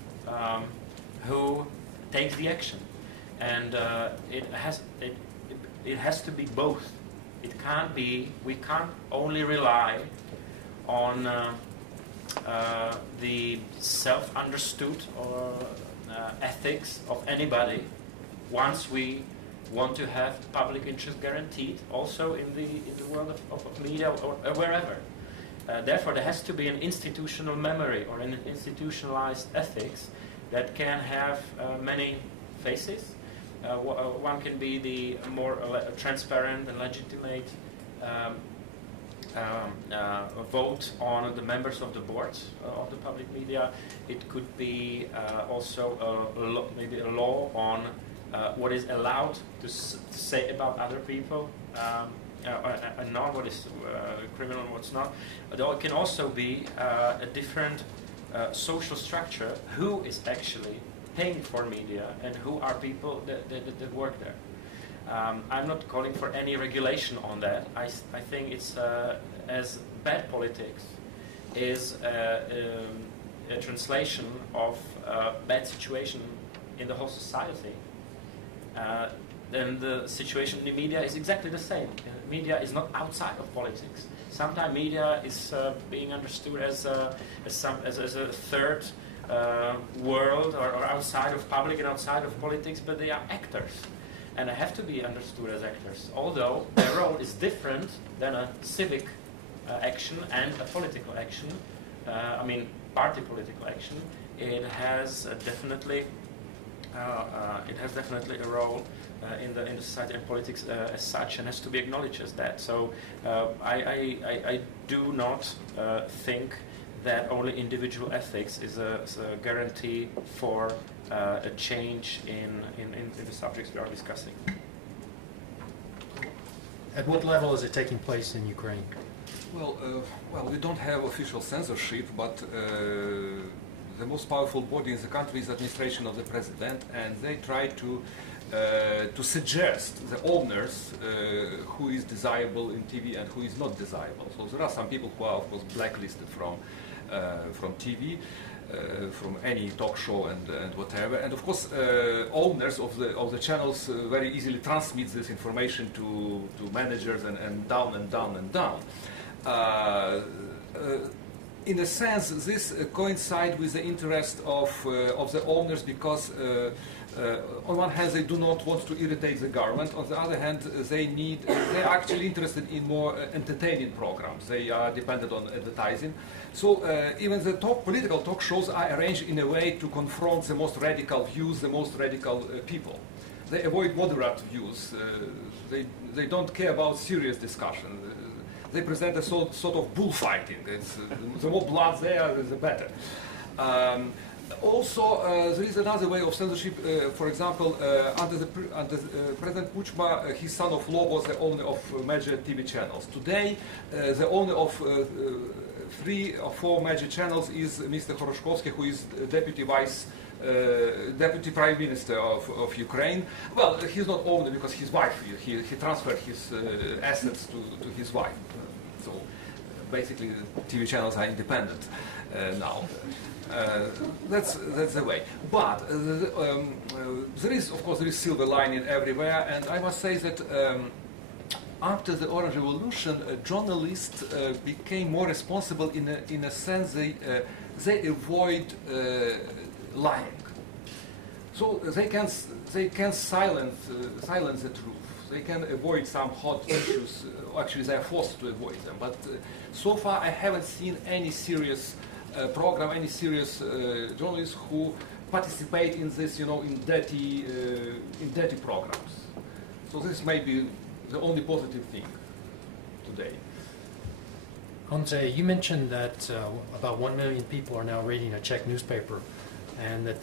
who takes the action. And it has to be both. It can't be. We can't only rely on the self-understood or ethics of anybody once we want to have public interest guaranteed also in the world of media or wherever. Therefore, there has to be an institutional memory or an institutionalized ethics that can have many faces. One can be the more transparent and legitimate vote on the members of the boards of the public media. It could be also maybe a law on what is allowed to say about other people, and not what is criminal and what's not. Though it can also be a different social structure, who is actually paying for media and who are people that work there. I'm not calling for any regulation on that. I think it's as bad politics is a translation of bad situation in the whole society. Then the situation in the media is exactly the same. Media is not outside of politics. Sometimes media is being understood as a third world or outside of public and outside of politics, but they are actors. And they have to be understood as actors, although their role is different than a civic action and a political action. Party political action. It has definitely a role in the society and politics as such, and has to be acknowledged as that. So I do not think that only individual ethics is a guarantee for a change in the subjects we are discussing. At what level is it taking place in Ukraine? Well, we don't have official censorship, but the most powerful body in the country is the administration of the president, and they try to suggest the owners who is desirable in TV and who is not desirable. So there are some people who are, of course, blacklisted from TV, from any talk show and whatever. And of course, owners of the channels very easily transmit this information to managers and down and down and down. In a sense, this coincides with the interest of the owners, because on one hand they do not want to irritate the government. On the other hand, they are actually interested in more entertaining programs. They are dependent on advertising. So even the political talk shows are arranged in a way to confront the most radical views, the most radical people. They avoid moderate views. They don't care about serious discussion. They present a sort of bullfighting. The more blood there, the better. Also, there is another way of censorship. For example, under President Kuchma, his son-in-law was the owner of major TV channels. Today, the owner of 3 or 4 major channels is Mr. Horoshkovsky, who is deputy prime minister of Ukraine. Well, he's not owner because his wife, he transferred his assets to his wife. So basically, TV channels are independent now. That's the way. But there is, of course, silver lining everywhere, and I must say that after the Orange Revolution, journalists became more responsible in a sense. They avoid lying, so they can silence the truth. They can avoid some hot issues. Actually, they are forced to avoid them. But so far, I haven't seen any serious program, any serious journalists who participate in this, in dirty programs. So this may be the only positive thing today. Ondřej, you mentioned that about 1 million people are now reading a Czech newspaper, and that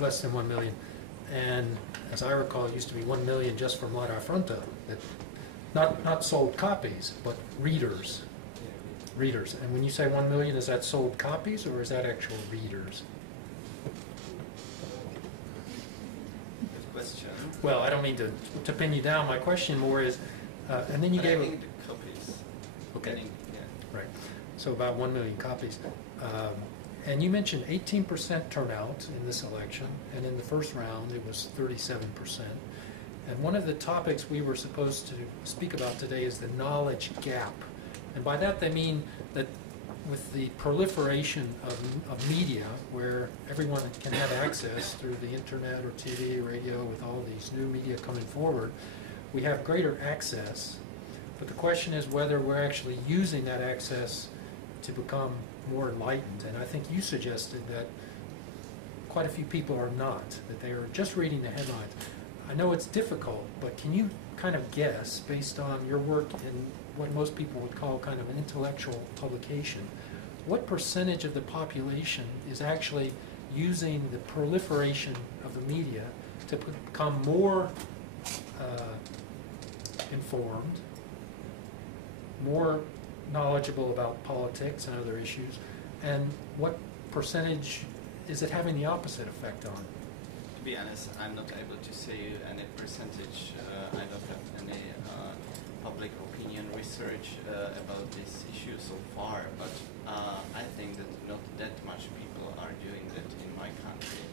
less than 1 million. And as I recall, it used to be 1 million just for Mladá Fronta, that not sold copies, but readers. Readers. And when you say 1 million, is that sold copies or is that actual readers? Good question. Well, I don't mean to pin you down. My question more is, and then you gave I think the copies. Okay. Yeah. Right. So about 1 million copies. And you mentioned 18% turnout in this election, and in the first round it was 37%. And one of the topics we were supposed to speak about today is the knowledge gap. And by that they mean that with the proliferation of media, where everyone can have access through the internet or TV, radio, with all these new media coming forward, we have greater access. But the question is whether we're actually using that access to become more enlightened. And I think you suggested that quite a few people are not, that they are just reading the headlines. I know it's difficult, but can you kind of guess, based on your work in what most people would call kind of an intellectual publication, what percentage of the population is actually using the proliferation of the media to become more informed, more knowledgeable about politics and other issues, and what percentage is it having the opposite effect on? To be honest, I'm not able to say any percentage. I don't have any public opinion research about this issue so far, but I think that not that much people are doing that in my country.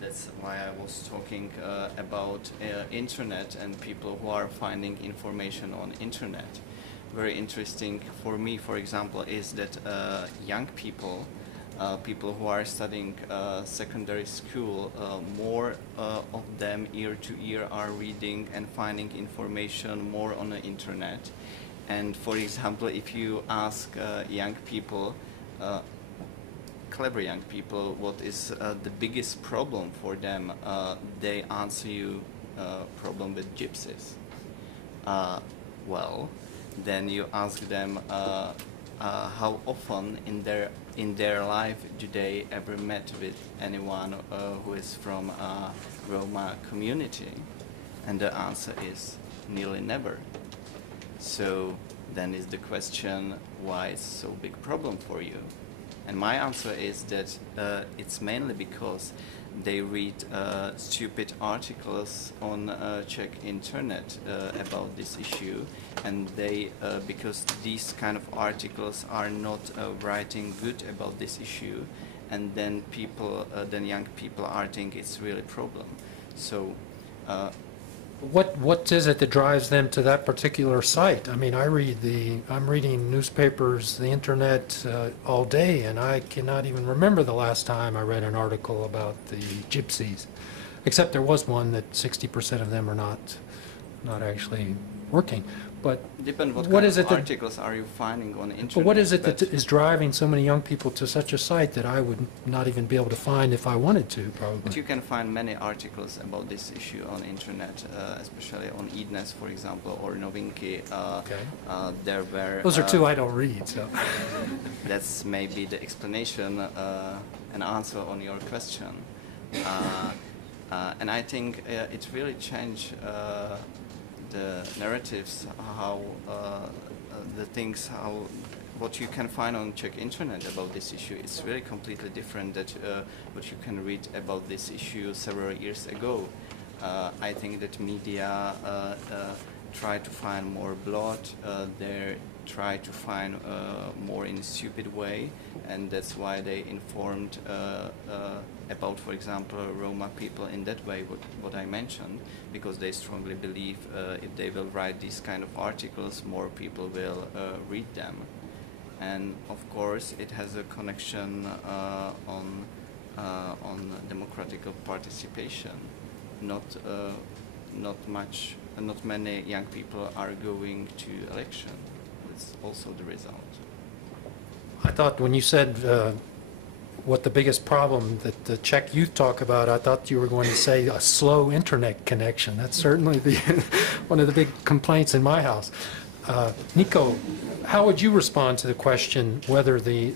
That's why I was talking about internet and people who are finding information on internet. Very interesting for me, for example, is that young people, people who are studying secondary school, more of them year to year are reading and finding information more on the internet. And for example, if you ask young people, clever young people, what is the biggest problem for them, they answer you problem with gypsies. Well, then you ask them how often in their life do they ever met with anyone who is from Roma community, and the answer is nearly never. So then is the question, why it's so big problem for you? And my answer is that it's mainly because they read stupid articles on Czech internet about this issue, and they because these kind of articles are not writing good about this issue, and then people, then young people are think it's really a problem. So. What is it that drives them to that particular site? I mean, I'm reading newspapers, the internet all day, and I cannot even remember the last time I read an article about the gypsies, except there was one that 60% of them are not actually working. But depends what what kind is of it that, articles are you finding on the internet? but what is it that is driving so many young people to such a site that I would not even be able to find if I wanted to, probably? But you can find many articles about this issue on internet, especially on iDnes, for example, or Novinky. Okay. There were. Those are two I don't read, so. That's maybe the explanation, an answer on your question. And I think it really changed the narratives, how the things, how what you can find on Czech internet about this issue. It's really completely different that what you can read about this issue several years ago. I think that media try to find more blood. They try to find more in a stupid way, and that's why they informed about, for example, Roma people in that way, what I mentioned, because they strongly believe if they will write these kind of articles, more people will read them. And of course, it has a connection on democratic participation. Not many young people are going to election. That's also the result. I thought when you said what the biggest problem that the Czech youth talk about, I thought you were going to say a slow internet connection. That's certainly one of the big complaints in my house. Nico, how would you respond to the question whether the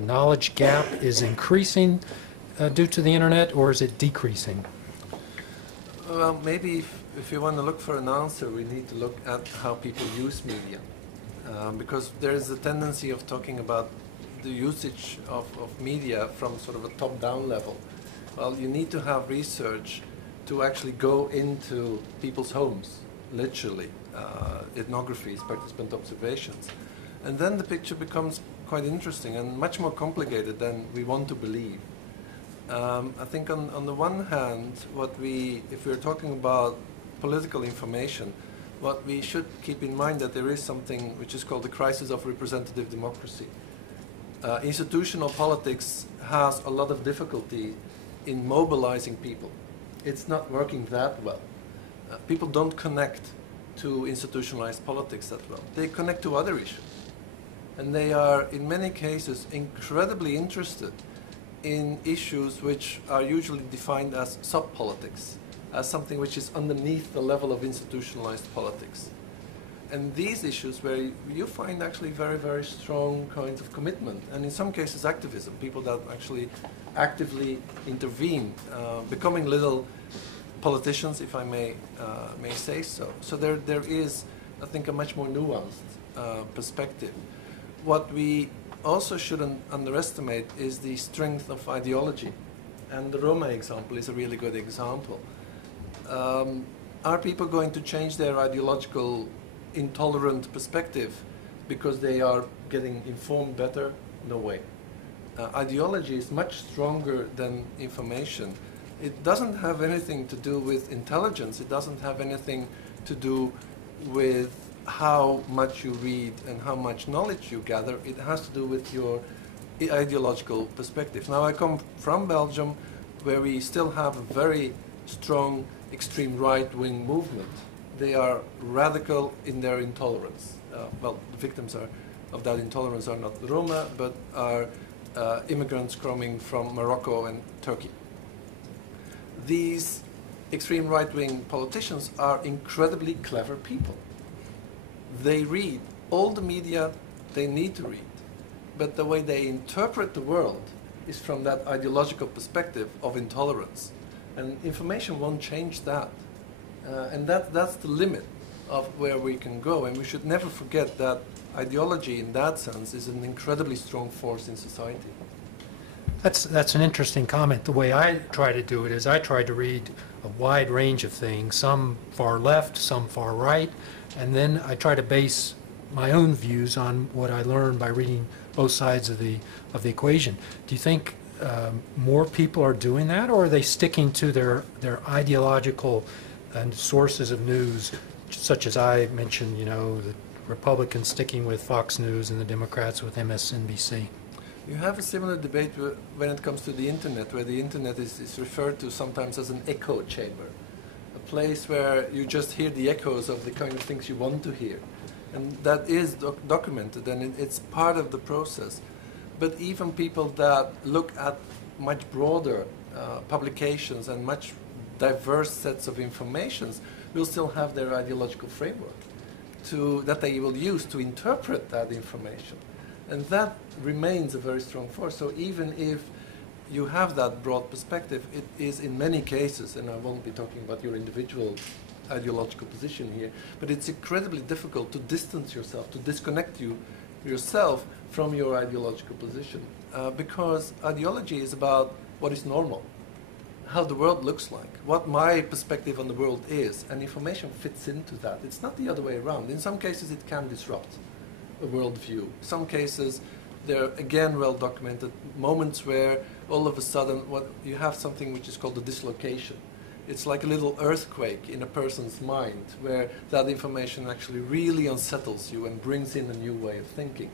knowledge gap is increasing due to the internet, or is it decreasing? Well, maybe if you want to look for an answer, we need to look at how people use media. Because there is a tendency of talking about the usage of media from sort of a top-down level. Well, you need to have research to actually go into people's homes, literally, ethnographies, participant observations. And then the picture becomes quite interesting and much more complicated than we want to believe. I think on the one hand, if we're talking about political information, what we should keep in mind that there is something which is called the crisis of representative democracy. Institutional politics has a lot of difficulty in mobilizing people. It's not working that well. People don't connect to institutionalized politics that well. They connect to other issues. And they are, in many cases, incredibly interested in issues which are usually defined as sub-politics, as something which is underneath the level of institutionalized politics. And these issues where you find actually very, very strong kinds of commitment, and in some cases activism, people that actually actively intervene, becoming little politicians, if I may say so. So there is, I think, a much more nuanced perspective. What we also shouldn't underestimate is the strength of ideology. And the Roma example is a really good example. Are people going to change their ideological intolerant perspective because they are getting informed better? No way. Ideology is much stronger than information. It doesn't have anything to do with intelligence. It doesn't have anything to do with how much you read and how much knowledge you gather. It has to do with your ideological perspective. Now, I come from Belgium, where we still have a very strong extreme right-wing movement. They are radical in their intolerance. Well, the victims of that intolerance are not Roma, but are immigrants coming from Morocco and Turkey. These extreme right-wing politicians are incredibly clever people. They read all the media they need to read, but the way they interpret the world is from that ideological perspective of intolerance. And information won't change that. And that's the limit of where we can go. And we should never forget that ideology in that sense is an incredibly strong force in society. That's an interesting comment. The way I try to do it is I try to read a wide range of things, some far left, some far right, and then I try to base my own views on what I learn by reading both sides of the equation. Do you think more people are doing that, or are they sticking to their ideological and sources of news, such as I mentioned, you know, the Republicans sticking with Fox News and the Democrats with MSNBC? You have a similar debate when it comes to the internet, where the internet is referred to sometimes as an echo chamber, a place where you just hear the echoes of the kind of things you want to hear. And that is documented, and it's part of the process. But even people that look at much broader publications and much diverse sets of informations will still have their ideological framework that they will use to interpret that information. And that remains a very strong force. So even if you have that broad perspective, it is in many cases, and I won't be talking about your individual ideological position here, but it's incredibly difficult to distance yourself, to disconnect yourself from your ideological position, because ideology is about what is normal, how the world looks like, what my perspective on the world is, and information fits into that. It's not the other way around. In some cases it can disrupt a worldview. Some cases there are again well documented moments where all of a sudden you have something which is called a dislocation. It's like a little earthquake in a person's mind where that information actually really unsettles you and brings in a new way of thinking.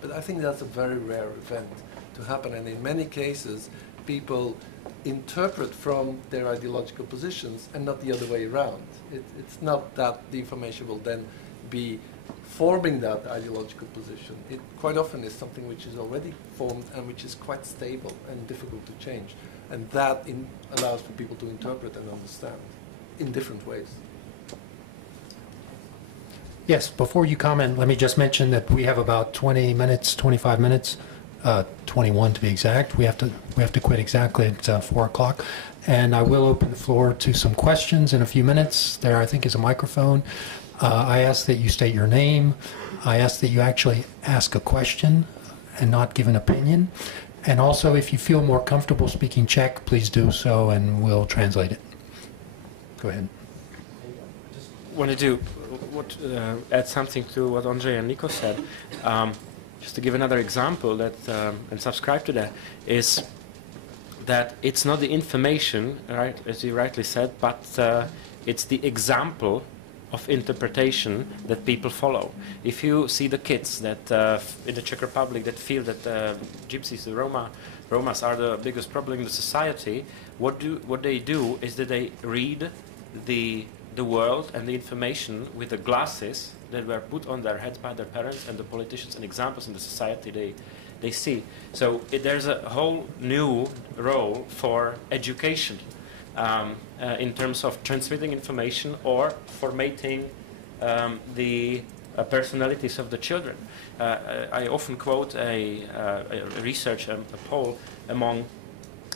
But I think that's a very rare event to happen, and in many cases people interpret from their ideological positions and not the other way around. It's not that the information will then be forming that ideological position. It quite often is something which is already formed and which is quite stable and difficult to change. And that allows for people to interpret and understand in different ways. Yes, before you comment, let me just mention that we have about 20 minutes, 25 minutes, 21 to be exact. We have to quit exactly at 4 o'clock. And I will open the floor to some questions in a few minutes. There, I think, is a microphone. I ask that you state your name. I ask that you actually ask a question and not give an opinion. And also, if you feel more comfortable speaking Czech, please do so, and we'll translate it. Go ahead. I just wanted to add something to what Ondřej and Nico said. Just to give another example that and subscribe to that, is that it's not the information, right, as you rightly said, but it's the example of interpretation that people follow. If you see the kids that in the Czech Republic that feel that gypsies, the Romas are the biggest problem in the society, what they do is that they read the world and the information with the glasses that were put on their heads by their parents and the politicians and examples in the society they see. So there's a whole new role for education. In terms of transmitting information or formatting the personalities of the children. I often quote a research, a poll among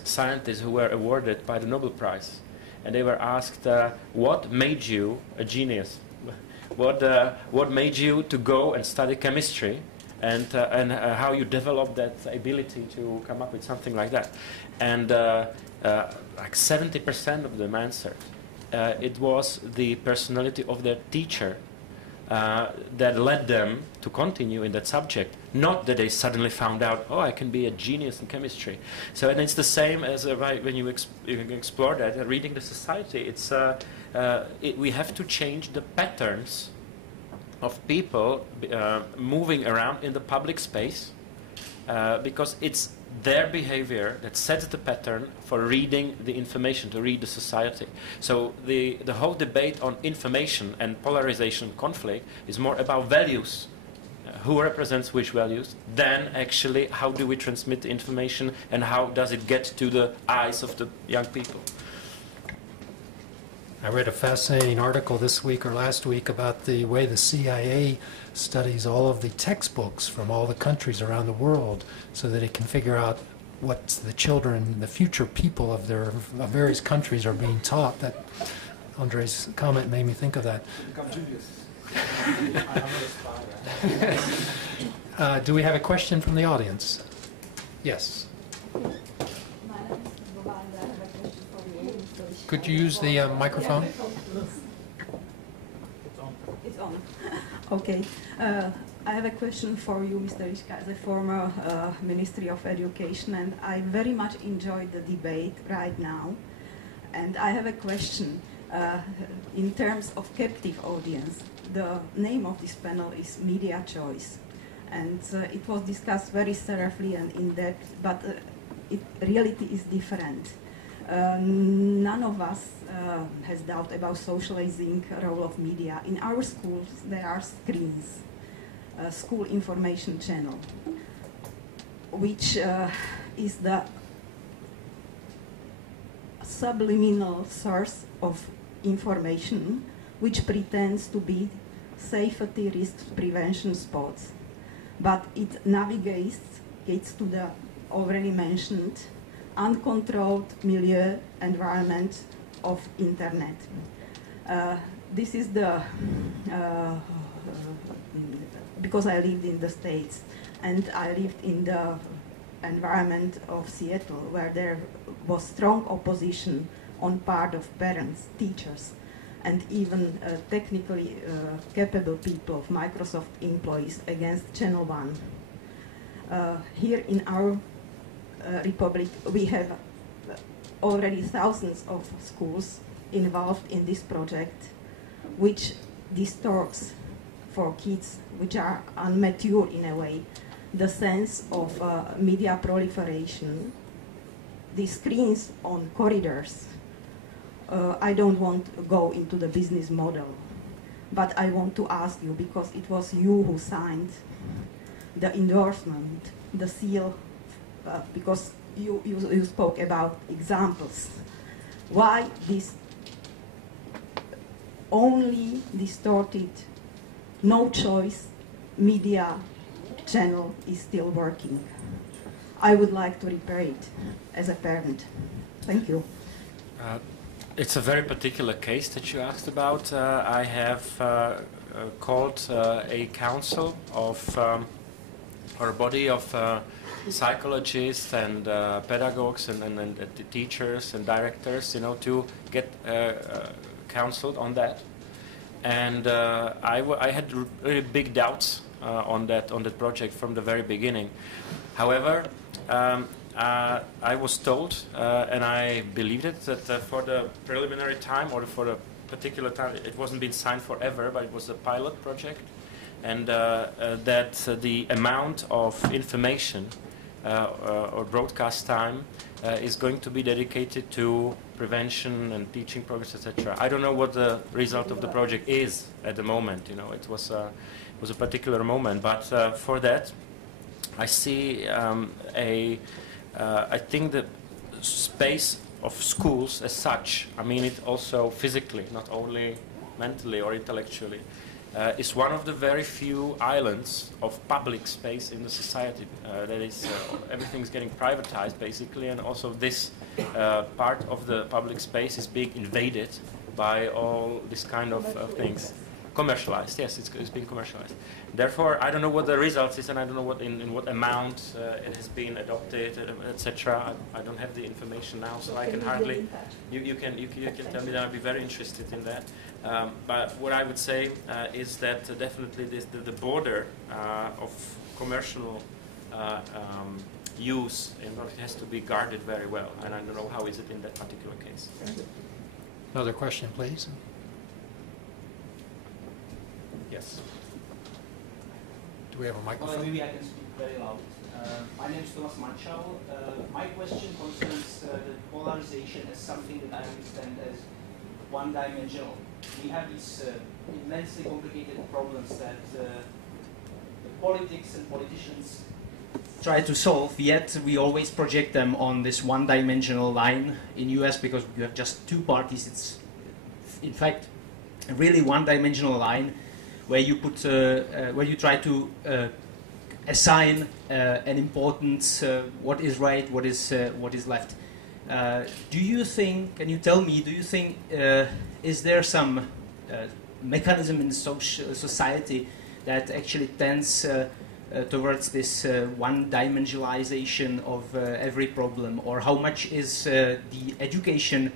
scientists who were awarded by the Nobel Prize. And they were asked, what made you a genius? What made you to go and study chemistry? And how you developed that ability to come up with something like that. And like 70% of them answered. It was the personality of their teacher that led them to continue in that subject. Not that they suddenly found out, oh, I can be a genius in chemistry. So, and it's the same as when you explore that, reading the society. It's we have to change the patterns of people moving around in the public space because it's their behavior that sets the pattern for reading the information, to read the society. So the whole debate on information and polarization conflict is more about values, who represents which values, than actually how do we transmit the information and how does it get to the eyes of the young people. I read a fascinating article this week or last week about the way the CIA studies all of the textbooks from all the countries around the world so that it can figure out what the children, the future people of their various countries are being taught. Ondřej's comment made me think of that. Do we have a question from the audience? Yes. Could you use the microphone? It's on. Okay. I have a question for you, Mr. Liška, as a former Ministry of Education, and I very much enjoyed the debate right now. And I have a question in terms of captive audience. The name of this panel is Media Choice, and it was discussed very thoroughly and in depth, but reality is different. None of us has doubt about socializing role of media. In our schools, there are screens, school information channel, which is the subliminal source of information, which pretends to be safety risk prevention spots, but it navigates to the already mentioned uncontrolled milieu environment of internet. This is the because I lived in the States and I lived in the environment of Seattle, where there was strong opposition on part of parents, teachers, and even technically capable people of Microsoft employees against Channel One. Here in our Republic, we have already thousands of schools involved in this project, which distorts for kids which are unmature in a way the sense of media proliferation. The screens on corridors, I don't want to go into the business model, but I want to ask you, because it was you who signed the endorsement, the seal, because you spoke about examples. Why this only distorted, no choice media channel is still working? I would like to repair it as a parent. Thank you. It's a very particular case that you asked about. I have called a council of, or a body of psychologists and pedagogues and teachers and directors, to get counseled on that. And I had really big doubts on that project from the very beginning. However, I was told, and I believed it, that for the preliminary time, or for the particular time, it wasn't been signed forever, but it was a pilot project, and that the amount of information or broadcast time is going to be dedicated to prevention and teaching progress, etc. I don't know what the result of the project is at the moment. It was a particular moment, but for that, I see I think the space of schools as such, I mean it also physically, not only mentally or intellectually, is one of the very few islands of public space in the society. That is, everything is getting privatized basically, and also this part of the public space is being invaded by all this kind of things. Commercialized, yes, it's being commercialized. Therefore, I don't know what the result is, and I don't know what in what amount it has been adopted, etc. I don't have the information now, so I can hardly. You can tell me that. I'd be very interested in that. But what I would say is that definitely the border of commercial use it has to be guarded very well, and I don't know how is it in that particular case. Another question, please. Yes. Do we have a microphone? Well, maybe I can speak very loud. My name is Thomas Manchal. My question concerns the polarization as something that I understand as one-dimensional. We have these immensely complicated problems that the politics and politicians try to solve, yet we always project them on this one-dimensional line. In US, because you have just two parties, it's in fact a really one-dimensional line where you put, where you try to assign an importance, what is right, what is left. Do you think, can you tell me, do you think, is there some mechanism in society that actually tends towards this one-dimensionalization of every problem, or how much is the education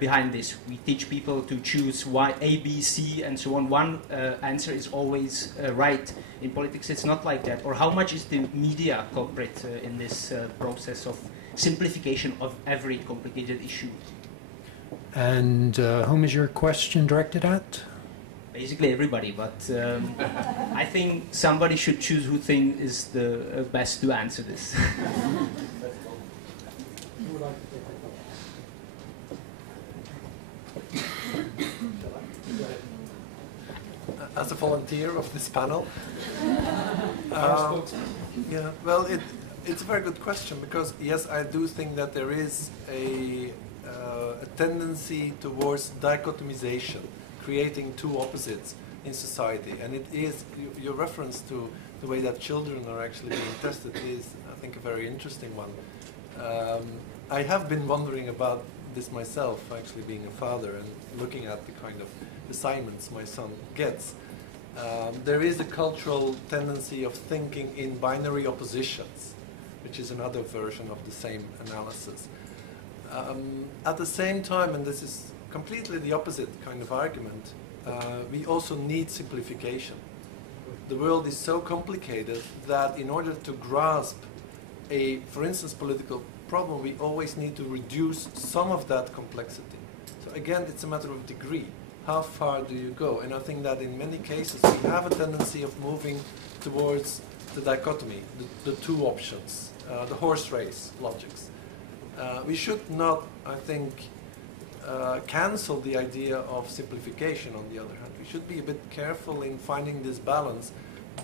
behind this? We teach people to choose Y, A, B, C, and so on. One answer is always right. In politics, it's not like that. Or how much is the media culprit in this process of simplification of every complicated issue? And whom is your question directed at? Basically everybody, but I think somebody should choose who think is the best to answer this. As a volunteer of this panel, yeah, well, it's a very good question, because yes, I do think that there is a tendency towards dichotomization, creating two opposites in society, and it is your reference to the way that children are actually being tested is, I think, a very interesting one. I have been wondering about this myself, actually being a father and looking at the kind of assignments my son gets. There is a cultural tendency of thinking in binary oppositions, which is another version of the same analysis. At the same time, and this is completely the opposite kind of argument, we also need simplification. The world is so complicated that in order to grasp a, for instance, political problem, we always need to reduce some of that complexity. So again, it's a matter of degree. How far do you go? And I think that in many cases we have a tendency of moving towards the dichotomy, the two options, the horse race logics. We should not, I think, cancel the idea of simplification on the other hand. We should be a bit careful in finding this balance,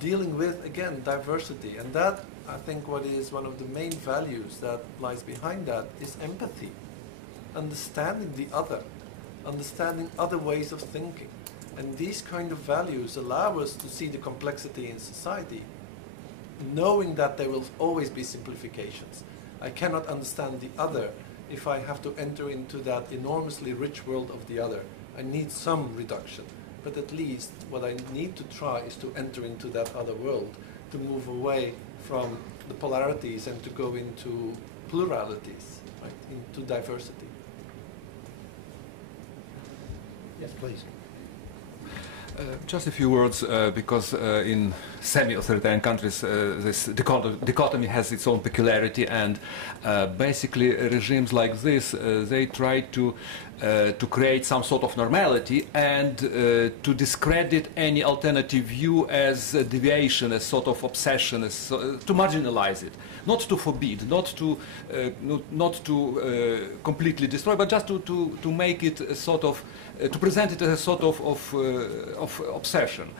dealing with, again, diversity. And that, I think, what is one of the main values that lies behind that is empathy, understanding the other, understanding other ways of thinking. And these kind of values allow us to see the complexity in society, knowing that there will always be simplifications. I cannot understand the other if I have to enter into that enormously rich world of the other. I need some reduction, but at least what I need to try is to enter into that other world, to move away from the polarities and to go into pluralities, right? Into diversity. Yes, please. Just a few words, because in semi-authoritarian countries this dichotomy has its own peculiarity, and basically regimes like this, they try to create some sort of normality and to discredit any alternative view as a deviation, as sort of obsession, as to marginalize it, not to forbid, not to completely destroy, but just to make it a sort of to present it as a sort of obsession.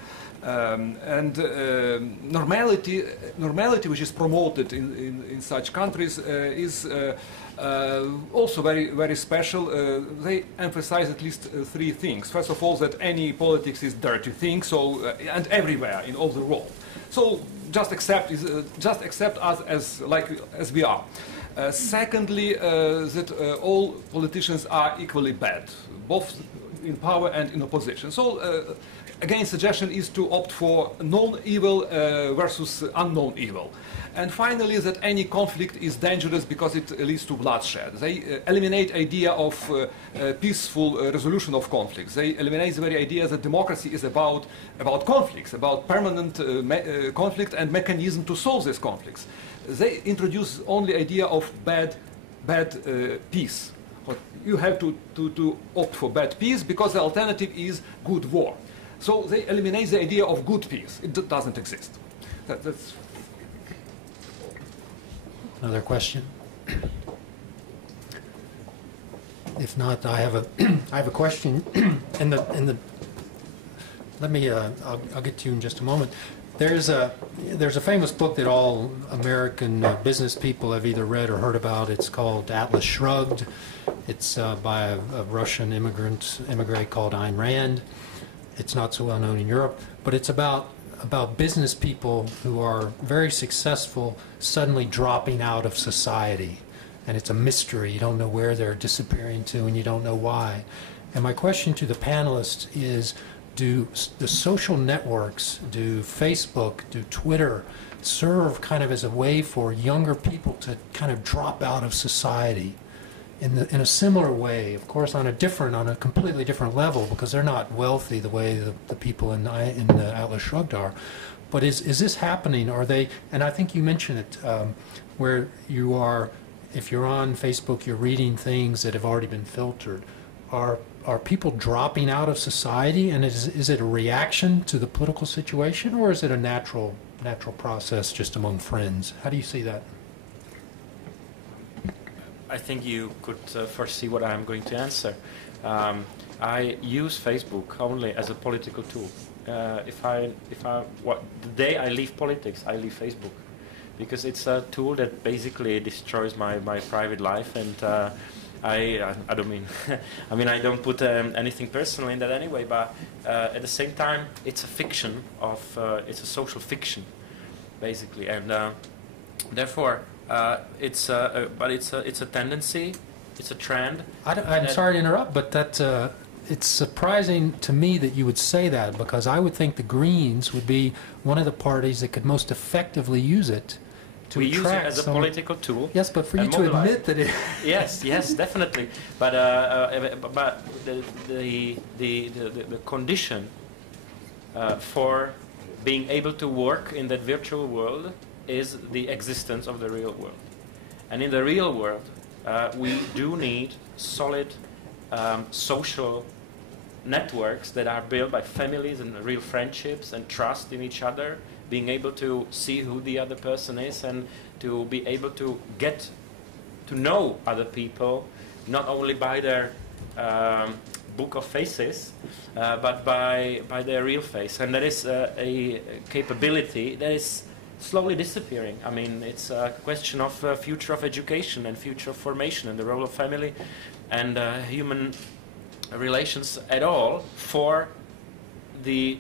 Normality, which is promoted in such countries, is also very, very special. They emphasize at least three things. First of all, that any politics is dirty thing, so and everywhere in all the world. So just accept us as we are. Secondly, that all politicians are equally bad, both in power and in opposition. So again, suggestion is to opt for known evil versus unknown evil. And finally, that any conflict is dangerous because it leads to bloodshed. They eliminate idea of peaceful resolution of conflicts. They eliminate the very idea that democracy is about conflicts, about permanent conflict and mechanism to solve these conflicts. They introduce only idea of bad peace. You have to opt for bad peace because the alternative is good war. So they eliminate the idea of good peace. It doesn't exist. That's Another question? If not, I have a question. Let me. I'll get to you in just a moment. There's a famous book that all American business people have either read or heard about. It's called Atlas Shrugged. It's by a Russian immigrant called Ayn Rand. It's not so well known in Europe, but it's about business people who are very successful suddenly dropping out of society and it's a mystery. You don't know where they're disappearing to, and you don't know why. And my question to the panelists is, do the social networks, do Facebook, do Twitter, serve kind of as a way for younger people to kind of drop out of society in a similar way, of course, on a completely different level, because they're not wealthy the way the people in the Atlas Shrugged are. But is this happening? Are they? And I think you mentioned it, where you are, if you're on Facebook, you're reading things that have already been filtered. Are people dropping out of society, and is it a reaction to the political situation, or is it a natural process just among friends? How do you see that? I think you could foresee what I'm going to answer. I use Facebook only as a political tool. The day I leave politics, I leave Facebook, because it's a tool that basically destroys my private life, and I don't mean I mean, I don't put anything personal in that anyway, but at the same time it's a fiction of it's a social fiction basically, and therefore it's a tendency, it's a trend. I'm sorry to interrupt, but that it's surprising to me that you would say that, because I would think the Greens would be one of the parties that could most effectively use it. We use it as a political tool. Yes, but for you to admit that it... Yes, definitely. But the condition for being able to work in that virtual world is the existence of the real world. And in the real world, we do need solid social networks that are built by families and real friendships and trust in each other, being able to see who the other person is and to be able to get to know other people, not only by their book of faces, but by their real face. And that is a capability that is slowly disappearing. I mean, it's a question of future of education and future of formation and the role of family and human relations at all for the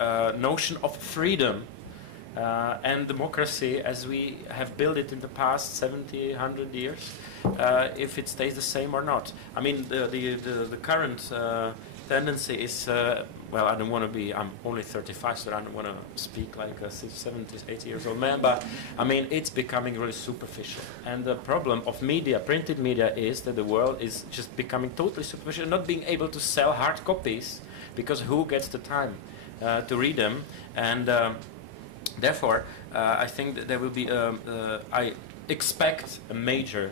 notion of freedom and democracy as we have built it in the past 70, 100 years, if it stays the same or not. I mean, the current tendency is, well, I don't want to be, I'm only 35, so I don't want to speak like a 70, 80 years old man, but I mean, it's becoming really superficial. And the problem of media, printed media, is that the world is just becoming totally superficial, not being able to sell hard copies, because who gets the time to read them? And therefore, I think that there will be, I expect a major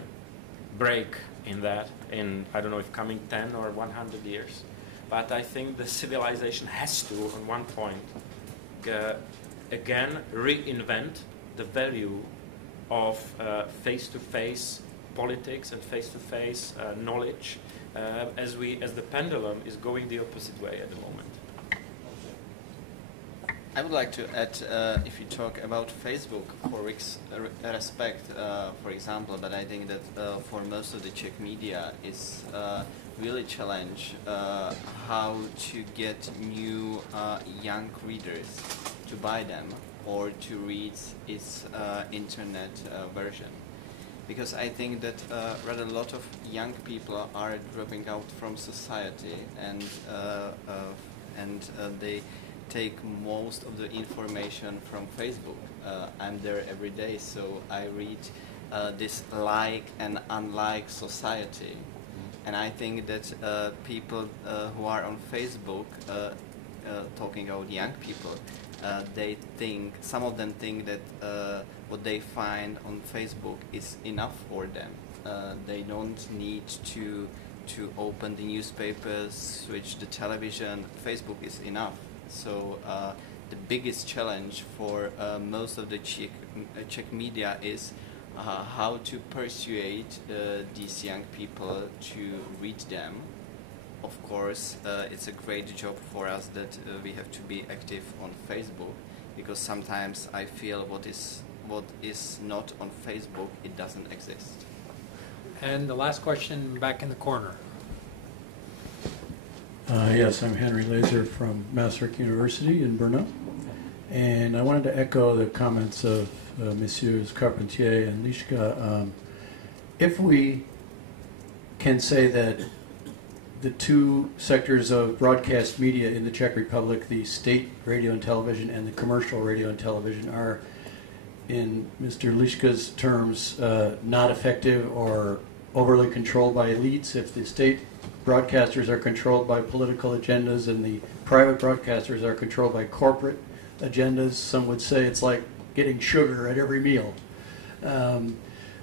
break in that in, I don't know if coming 10 or 100 years. But I think the civilization has to, on one point, again reinvent the value of face-to-face politics and face-to-face knowledge, as the pendulum is going the opposite way at the moment. I would like to add, if you talk about Facebook for Respekt, for example, but I think that for most of the Czech media is really challenge how to get new young readers to buy them or to read its internet version. Because I think that rather a lot of young people are dropping out from society, and they take most of the information from Facebook. I'm there every day, so I read this like and unlike society. And I think that people who are on Facebook, talking about young people, they think, some of them think that what they find on Facebook is enough for them. They don't need to open the newspapers, switch the television. Facebook is enough. So the biggest challenge for most of the Czech media is how to persuade these young people to read them. Of course, it's a great job for us that we have to be active on Facebook, because sometimes I feel what is not on Facebook, it doesn't exist. And the last question back in the corner. Yes, I'm Henry Laser from Maastricht University in Brno, and I wanted to echo the comments of Messieurs Carpentier and Liška. if we can say that the two sectors of broadcast media in the Czech Republic, the state radio and television and the commercial radio and television, are, in Mr. Liška's terms, not effective or overly controlled by elites, if the state broadcasters are controlled by political agendas and the private broadcasters are controlled by corporate agendas, some would say it's like getting sugar at every meal,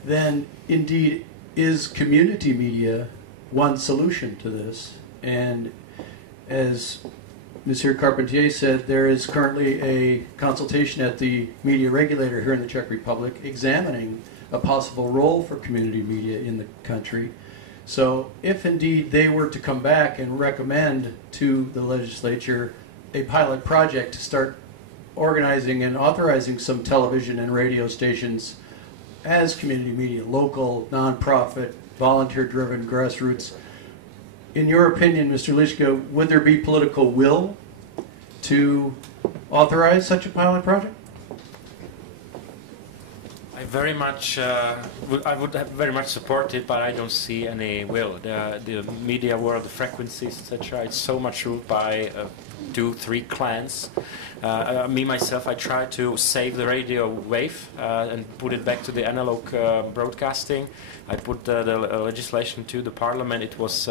then indeed is community media one solution to this. And as Monsieur Carpentier said, there is currently a consultation at the media regulator here in the Czech Republic examining a possible role for community media in the country. So if indeed they were to come back and recommend to the legislature a pilot project to start organizing and authorizing some television and radio stations as community media, local, non-profit, volunteer-driven, grassroots, in your opinion, Mr. Liška, would there be political will to authorize such a pilot project? I would very much support it, but I don't see any will. The media world, the frequencies, etc. It's so much ruled by 2-3 clans. Me myself, I try to save the radio wave and put it back to the analog broadcasting. I put the legislation to the parliament. It was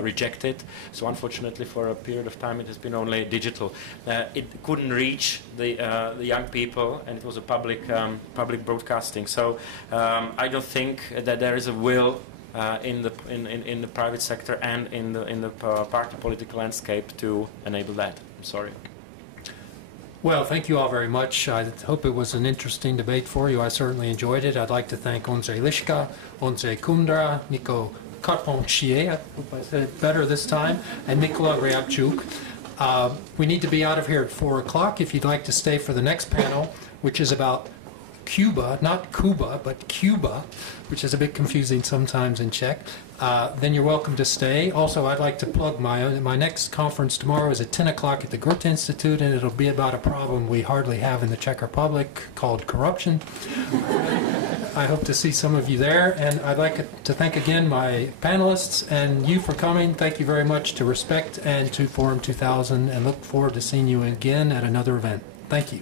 rejected. So unfortunately, for a period of time, it has been only digital. It couldn't reach the young people, and it was a public broadcasting. So I don't think that there is a will in the private sector and in the party political landscape to enable that. I'm sorry. Well, thank you all very much. I hope it was an interesting debate for you. I certainly enjoyed it. I'd like to thank Ondřej Liška, Ondřej Kundra, Nico Carpentier, I hope I said it better this time, and Mykola Riabchuk. We need to be out of here at 4 o'clock. If you'd like to stay for the next panel, which is about Cuba, not Cuba, but Cuba, which is a bit confusing sometimes in Czech, then you're welcome to stay. Also, I'd like to plug my next conference tomorrow is at 10 o'clock at the Goethe Institute, and it'll be about a problem we hardly have in the Czech Republic called corruption. I hope to see some of you there, and I'd like to thank again my panelists and you for coming. Thank you very much to Respekt and to Forum 2000, and look forward to seeing you again at another event. Thank you.